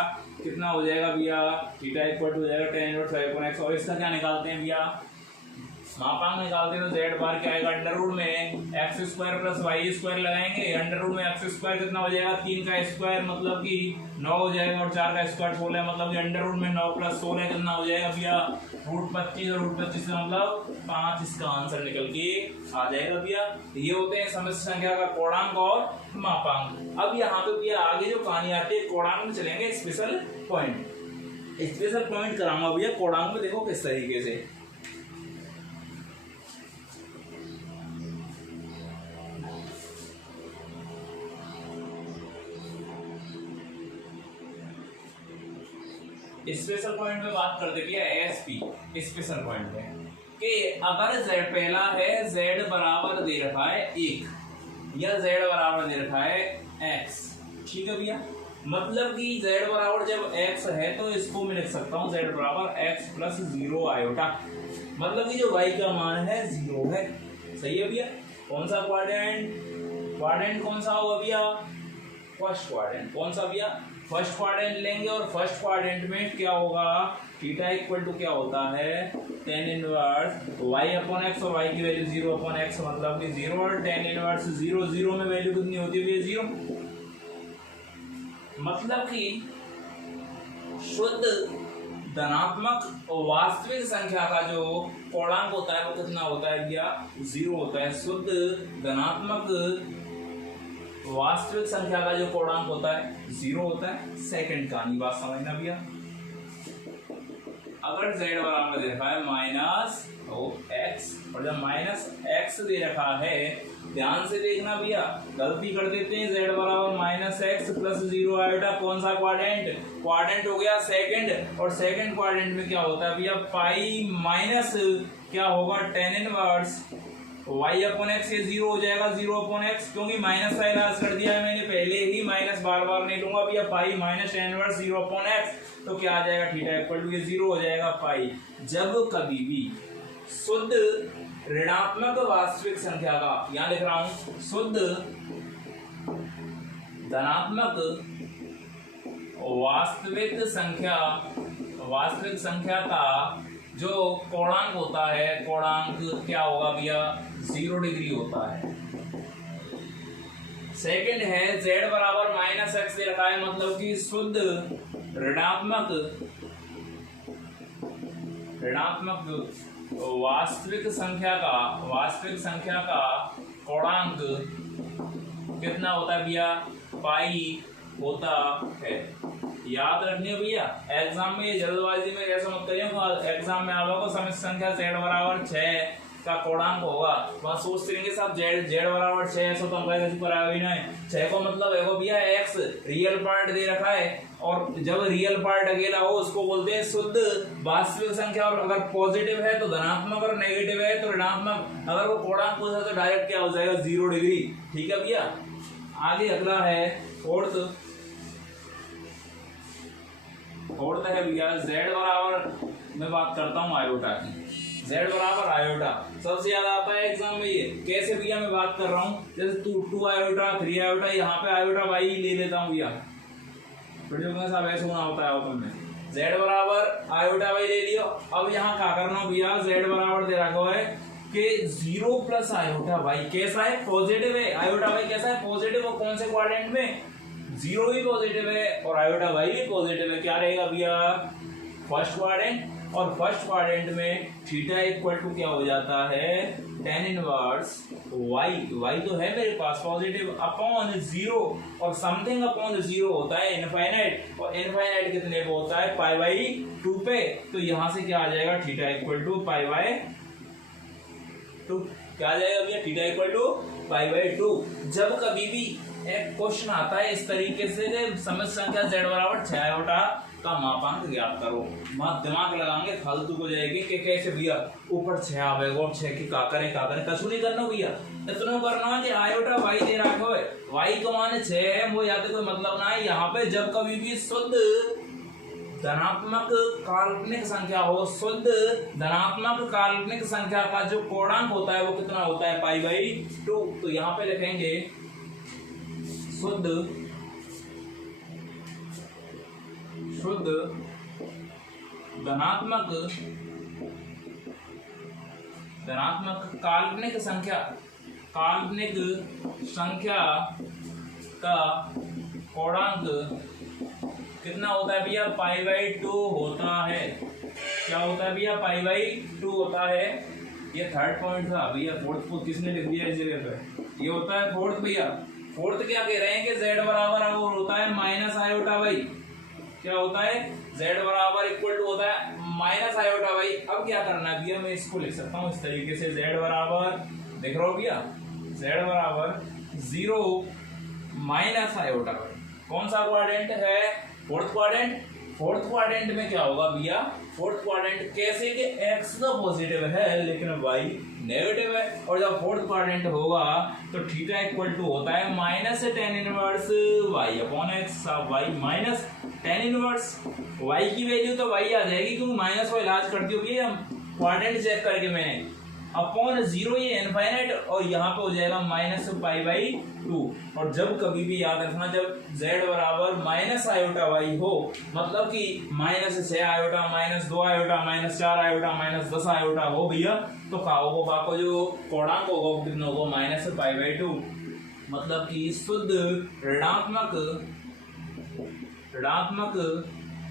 कितना हो जाएगा भैया, थीटा इक्वल टू हो जाएगा tan inverse Y upon X. और इसका क्या निकालते हैं भैया, मापांक निकालते हैं तो जेड बार क्या आएगा, अंडर रूट में X square plus Y square लगाएंगे। अंडर रूट में एक्स स्क्वायर कितना हो जाएगा, 3 का स्क्वायर मतलब कि 9 हो जाएगा। और 4 का स्क्वायर 16 मतलब कि अंडर रूट में 9 + 16 कितना हो जाएगा भैया, √25। और √25 का मतलब 5। इसका आंसर निकल के आ जाएगा भैया। ये होते हैं सम्मिश्र संख्या का पूर्णांक और मापांक। अब यहाँ पे भैया आगे जो कहानी आती है पूर्णांक में चलेंगे, स्पेशल पॉइंट कराऊंगा भैया पूर्णांक में। देखो किस तरीके से, स्पेशल पॉइंट में बात करते भैया एसपी स्पेशल पॉइंट में कि अगर z पहला है, z बराबर दे रखा है 1 या z बराबर दे रखा है x। ठीक है भैया, मतलब कि z बराबर जब x है तो इसको मैं लिख सकता हूँ z बराबर x + 0 आयोटा। मतलब कि जो y का मान है 0 है। सही है भैया। कौन सा क्वाड्रेंट कौन सा होगा भैया, फर्स्ट क्वाड्रेंट। कौन सा भैया, फर्स्ट क्वाड्रेंट लेंगे। और फर्स्ट क्वाड्रेंट में क्या होगा, थीटा इक्वल टू क्या होता है, tan inverse Y upon X. और वाई की वैल्यू 0 अपॉन एक्स मतलब कि 0। और टेन इनवर्स 0, 0 में वैल्यू कितनी होती है, 0। मतलब कि शुद्ध धनात्मक वास्तविक संख्या का जो पूर्णांक होता है वो कितना होता है भैया, 0 होता है। शुद्ध धनात्मक वास्तविक संख्या का जो पूर्णांक होता है 0 होता है। सेकंड कहानी बात समझना भैया। अगर z बराबर दे रखा है -x और जब -x दे रखा है, ध्यान से देखना भैया, गलती कर देते हैं। z बराबर -x + 0 आयोटा, कौन सा क्वाड्रेंट हो गया, सेकंड। और सेकंड क्वाड्रेंट में क्या होता है भैया, पाई माइनस क्या होगा, tan inverse y upon X. ये 0 हो जाएगा, 0 अपॉन एक्स, क्योंकि माइनस का इलाज कर दिया है मैंने पहले ही, माइनस बार बार नहीं लूंगा भैया। Pi minus tan inverse 0 upon X, तो क्या आ जाएगा, थीटा इक्वल टू ये 0 हो जाएगा पाई। जब कभी भी शुद्ध ऋणात्मक वास्तविक संख्या का, यहां लिख रहा हूं, शुद्ध धनात्मक वास्तविक संख्या का जो पूर्णांक होता है, पूर्णांक क्या होगा भैया, 0 डिग्री होता है। सेकंड है z बराबर माइनस एक्स दे रखा है, मतलब कि शुद्ध ऋणात्मक वास्तविक संख्या का कोणांक कितना होता है भैया, पाई होता है। याद रखनी है भैया, एग्जाम में जल्दबाजी में ऐसा मत करिए, एग्जाम में आप लोगों को समस्या संख्या z बराबर 6 का कोणांक होगा, वहां सोचते रहेंगे साहब z बराबर 6 ऐसा तो हमको किसी पर आया ही नहीं। 6 को मतलब है वो भैया x रियल पार्ट दे रखा है, और जब रियल पार्ट अकेला हो उसको बोलते हैं शुद्ध वास्तविक संख्या। और अगर पॉजिटिव है तो धनात्मक और नेगेटिव है तो ऋणात्मक। अगर वो कोणांक पूछा तो डायरेक्ट क्या हो जाएगा, 0 डिग्री। ठीक है भैया, आगे अगला है फोर्थ है भैया z बराबर, मैं बात करता हूँ आयोटा की, z बराबर आयोटा सबसे ज्यादा आता है एग्जाम में। ये कैसे भैया मैं बात कर रहा हूँ, जैसे 2 आयोटा 3 आयोटा, यहाँ पे आयोटा वाई ले लेता हूँ भैया, फिर जो साहब ऐसे होना होता है ओपन में। z बराबर आयोटा वाई ले लियो। अब यहाँ क्या करना भैया, z बराबर दे रखा है कि 0 प्लस आयोटा वाई कैसा है, पॉजिटिव है। आयोटा वाई कैसा है, पॉजिटिव। और कौन से क्वाड्रेंट में, 0 भी पॉजिटिव है और आयोटा वाई भी पॉजिटिव है। क्या रहेगा भैया, फर्स्ट क्वाड्रेंट। और फर्स्ट क्वाड्रेंट में थीटा इक्वल टू क्या हो जाता है, tan इनवर्स y तो है मेरे पास पॉजिटिव, अपॉन 0 और समथिंग अपॉन 0 होता है इनफाइनाइट, और इनफाइनाइट कितने पे होता है, पाई बाई 2 पे। तो यहां से क्या आ जाएगा, theta equal to pi by 2। क्या आ जाएगा भैया, theta equal to pi by 2। जब कभी भी एक क्वेश्चन आता है इस तरीके से, समस्या संख्या z बराबर 6 आयोटा का मापांक ज्ञात करो, मत दिमाग लगाएंगे फालतू को जाएगी कि कैसे भैया ऊपर 6 आवेगा और 6 की का करें कछु नहीं करना भैया। इतना करना है कि आयोटा y दे रखा है, y का मान 6 है, वो याद कोई मतलब ना है। यहाँ पे जब कभी भी शुद्ध धनात्मक काल्पनिक संख्या हो, शुद्ध धनात्मक काल्पनिक संख्या का जो कोणांक होता है वो कितना होता है, पाई बाई 2। तो यहाँ पे लिखेंगे शुद्ध धनात्मक काल्पनिक संख्या का कोणांक कितना होता है भैया, पाई बाई 2 होता है। क्या होता है भैया, पाई बाई 2 होता है। ये थर्ड पॉइंट था भैया, फोर्थ को किसने लिख दिया इस जगह पे, ये होता है फोर्थ भैया। फोर्थ क्या कह रहे हैं कि z बराबर और होता है माइनस आयोटा वाई। क्या होता है, z बराबर इक्वल टू होता है माइनस आयोटा वाई। अब क्या करना है भैया, मैं इसको लिख सकता हूँ इस तरीके से, z बराबर, देख रहे हो भैया, z बराबर 0 माइनस आयोटा वाई। कौन सा क्वाड्रेंट है, फोर्थ क्वाड्रेंट। फोर्थ क्वाड्रेंट में क्या होगा भैया, फोर्थ क्वाड्रेंट कैसे कि x तो पॉजिटिव है लेकिन y नेगेटिव है, और जब फोर्थ क्वाड्रेंट होगा तो थीटा इक्वल टू होता है minus tan inverse y upon x। y minus tan inverse y की वैल्यू तो y आ जाएगी क्योंकि माइनस को इलाज करती होगी हम क्वाड्रेंट चेक करके मैंने, अपॉन 0 ये इनफाइनाइट, और यहाँ पे हो जाएगा माइनस पाई बाई 2। और जब कभी भी याद रखना, जब z बराबर माइनस आयोटा y हो, मतलब कि minus 6 iota, minus 2 iota, minus 4 iota, minus 10 iota हो भैया, तो का जो कोणांक होगा वो कितना होगा, माइनस पाई बाई 2। मतलब कि शुद्ध ऋणात्मक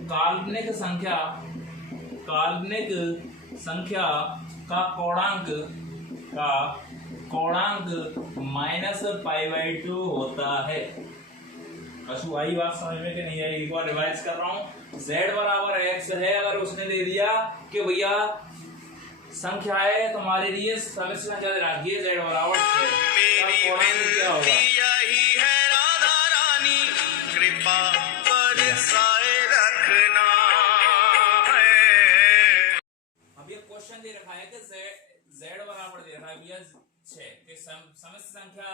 काल्पनिक संख्या का कोणांक माइनस पाई बाई 2 होता है। कछु आई बात समझ में कि नहीं आई, एक बार रिवाइज कर रहा हूँ। z बराबर x है, अगर उसने दे दिया कि भैया संख्या है तुम्हारे लिए समस्या क्या रखिए, z बराबर 6 का कोणांक क्या होगा, दे रखा है कि z बराबर दे रखा है भैया 6 के समस्या संख्या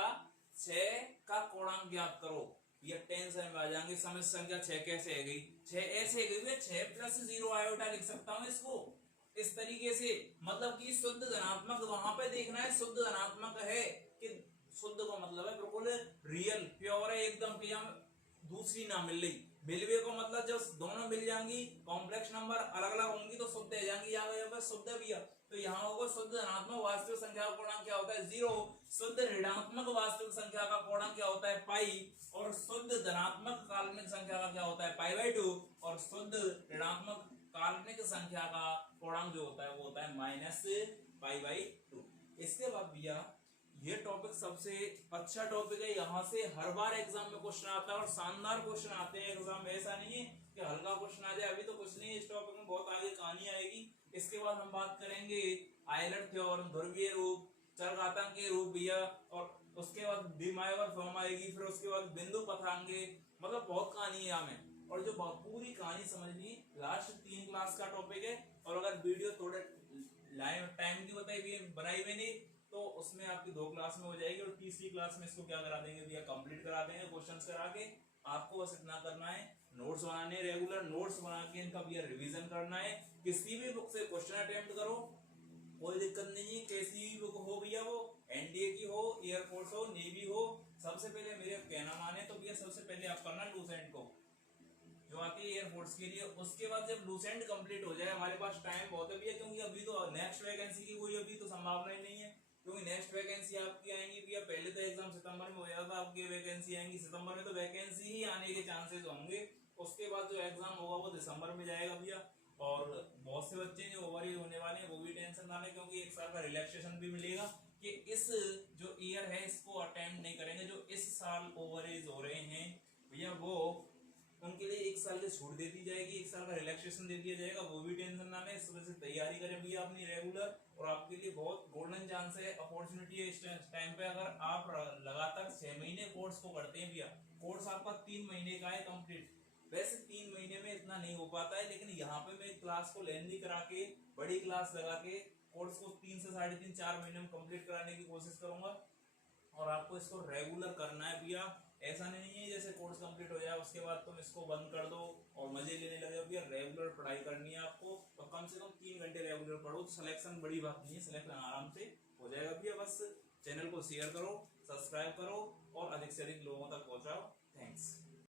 6 का कोणांक ज्ञात करो। ये टेंशन में आ जाएंगे, समस्या संख्या 6 कैसे है गई, 6 ऐसे है गई, 6 प्लस 0 आयोटा लिख सकता हूँ इसको इस तरीके से। मतलब कि शुद्ध धनात्मक वहां पे देखना है, शुद्ध धनात्मक है कि शुद्ध का मतलब है बिल्कुल रियल प्योर है एकदम, कि हम दूसरी ना मिल रही। मिलवे को मतलब जब दोनों मिल जाएंगी, कॉम्प्लेक्स नंबर अलग अलग होंगी तो शुद्ध हो जाएंगी, यहाँ शुद्ध भी है। तो यहाँ होगा शुद्ध धनात्मक वास्तविक संख्या का कोणांक क्या होता है, 0। शुद्ध ऋणात्मक वास्तविक संख्या का पूर्णांक क्या होता है पाई, और शुद्ध धनात्मक काल्पनिक संख्या का क्या होता है पाई बाई 2, और शुद्ध ऋणात्मक काल्पनिक संख्या का पूर्णांक जो होता है वो होता है माइनस पाई बाई 2। इसके बाद भैया ये टॉपिक सबसे अच्छा टॉपिक है, यहाँ से हर बार एग्जाम में क्वेश्चन आता है और शानदार क्वेश्चन आते हैं एग्जाम में, ऐसा नहीं है कि हल्का क्वेश्चन आ जाए। अभी तो कुछ नहीं है, इस टॉपिक में बहुत आगे कहानी आएगी। इसके बाद हम बात करेंगे आइलर थ्योरम, ध्रुवीय रूप, चरघातांकीय रूप भैया, और उसके बाद बीमायर फॉर्म आएगी, फिर उसके बाद बिंदु पथांगे, मतलब बहुत कहानी है हमें। और जो पूरी कहानी समझनी लास्ट 3 क्लास का टॉपिक है, और अगर वीडियो थोड़े टाइम की बनाई हुई नहीं तो उसमें आपकी 2 क्लास में हो जाएगी, और तीसरी क्लास में इसको क्या करा देंगे भैया कंप्लीट करा देंगे क्वेश्चंस करा के। आपको बस इतना करना है, नोट्स बनाने, रेगुलर नोट्स बना के इनका भैया रिवीजन करना है। किसी भी बुक से क्वेश्चन अटेम्प्ट करो, कोई दिक्कत नहीं है, कैसी भी बुक हो भैया, वो एनडीए की हो, एयरफोर्स हो, नेवी हो, सबसे पहले मेरे कहना माने तो भैया सबसे पहले आप करना लूसेंट को जो आती है एयरफोर्स के लिए। उसके बाद जब लूसेंट कंप्लीट हो जाए, हमारे पास टाइम बहुत है भैया, क्योंकि अभी तो नेक्स्ट वैकेंसी की कोई अभी तो संभावना ही नहीं है, क्योंकि नेक्स्ट वैकेंसी आपकी आएंगी भैया। पहले तो एग्जाम सितंबर में हो जाता था, आपकी वैकेंसी आएंगी सितंबर में, तो वैकेंसी ही आने के चांसेस होंगे। उसके बाद जो एग्जाम होगा वो दिसंबर में जाएगा भैया। और बहुत से बच्चे जो ओवर एज होने वाले हैं वो भी टेंशन ना लें, क्योंकि 1 साल का रिलैक्सेशन भी मिलेगा कि इस जो ईयर है इसको अटेम्प्ट नहीं करेंगे। जो इस साल ओवर एज हो रहे हैं भैया वो उनके लिए 1 साल की छूट दे दी जाएगी, 1 साल का रिलैक्सेशन दे दिया जाएगा, वो भी टेंशन ना लें। इस वजह से तैयारी करें भैया अपनी रेगुलर, और आपके लिए बहुत गोल्डन चांस है, अपॉर्चुनिटी है इस टाइम पे। अगर आप लगातार 6 महीने कोर्स को करते हैं भैया, कोर्स आपका 3 महीने का है कंप्लीट। वैसे 3 महीने में इतना नहीं हो पाता है, लेकिन यहाँ पे मैं क्लास को लेंदी करा के बड़ी क्लास लगा के कोर्स को 3 से 3.5 4 महीने में कंप्लीट कराने की कोशिश करूंगा। और आपको इसको रेगुलर करना है भैया, ऐसा नहीं है जैसे कोर्स कंप्लीट हो जाए उसके बाद तुम इसको बंद कर दो और मजे लेने लगे भैया। रेगुलर पढ़ाई करनी है आपको, और कम से कम 3 घंटे रेगुलर पढ़ो, तो सिलेक्शन बड़ी बात नहीं है, सिलेक्शन आराम से हो जाएगा भैया। बस चैनल को शेयर करो, सब्सक्राइब करो और अधिक से अधिक लोगों तक पहुंचाओ। थैंक्स।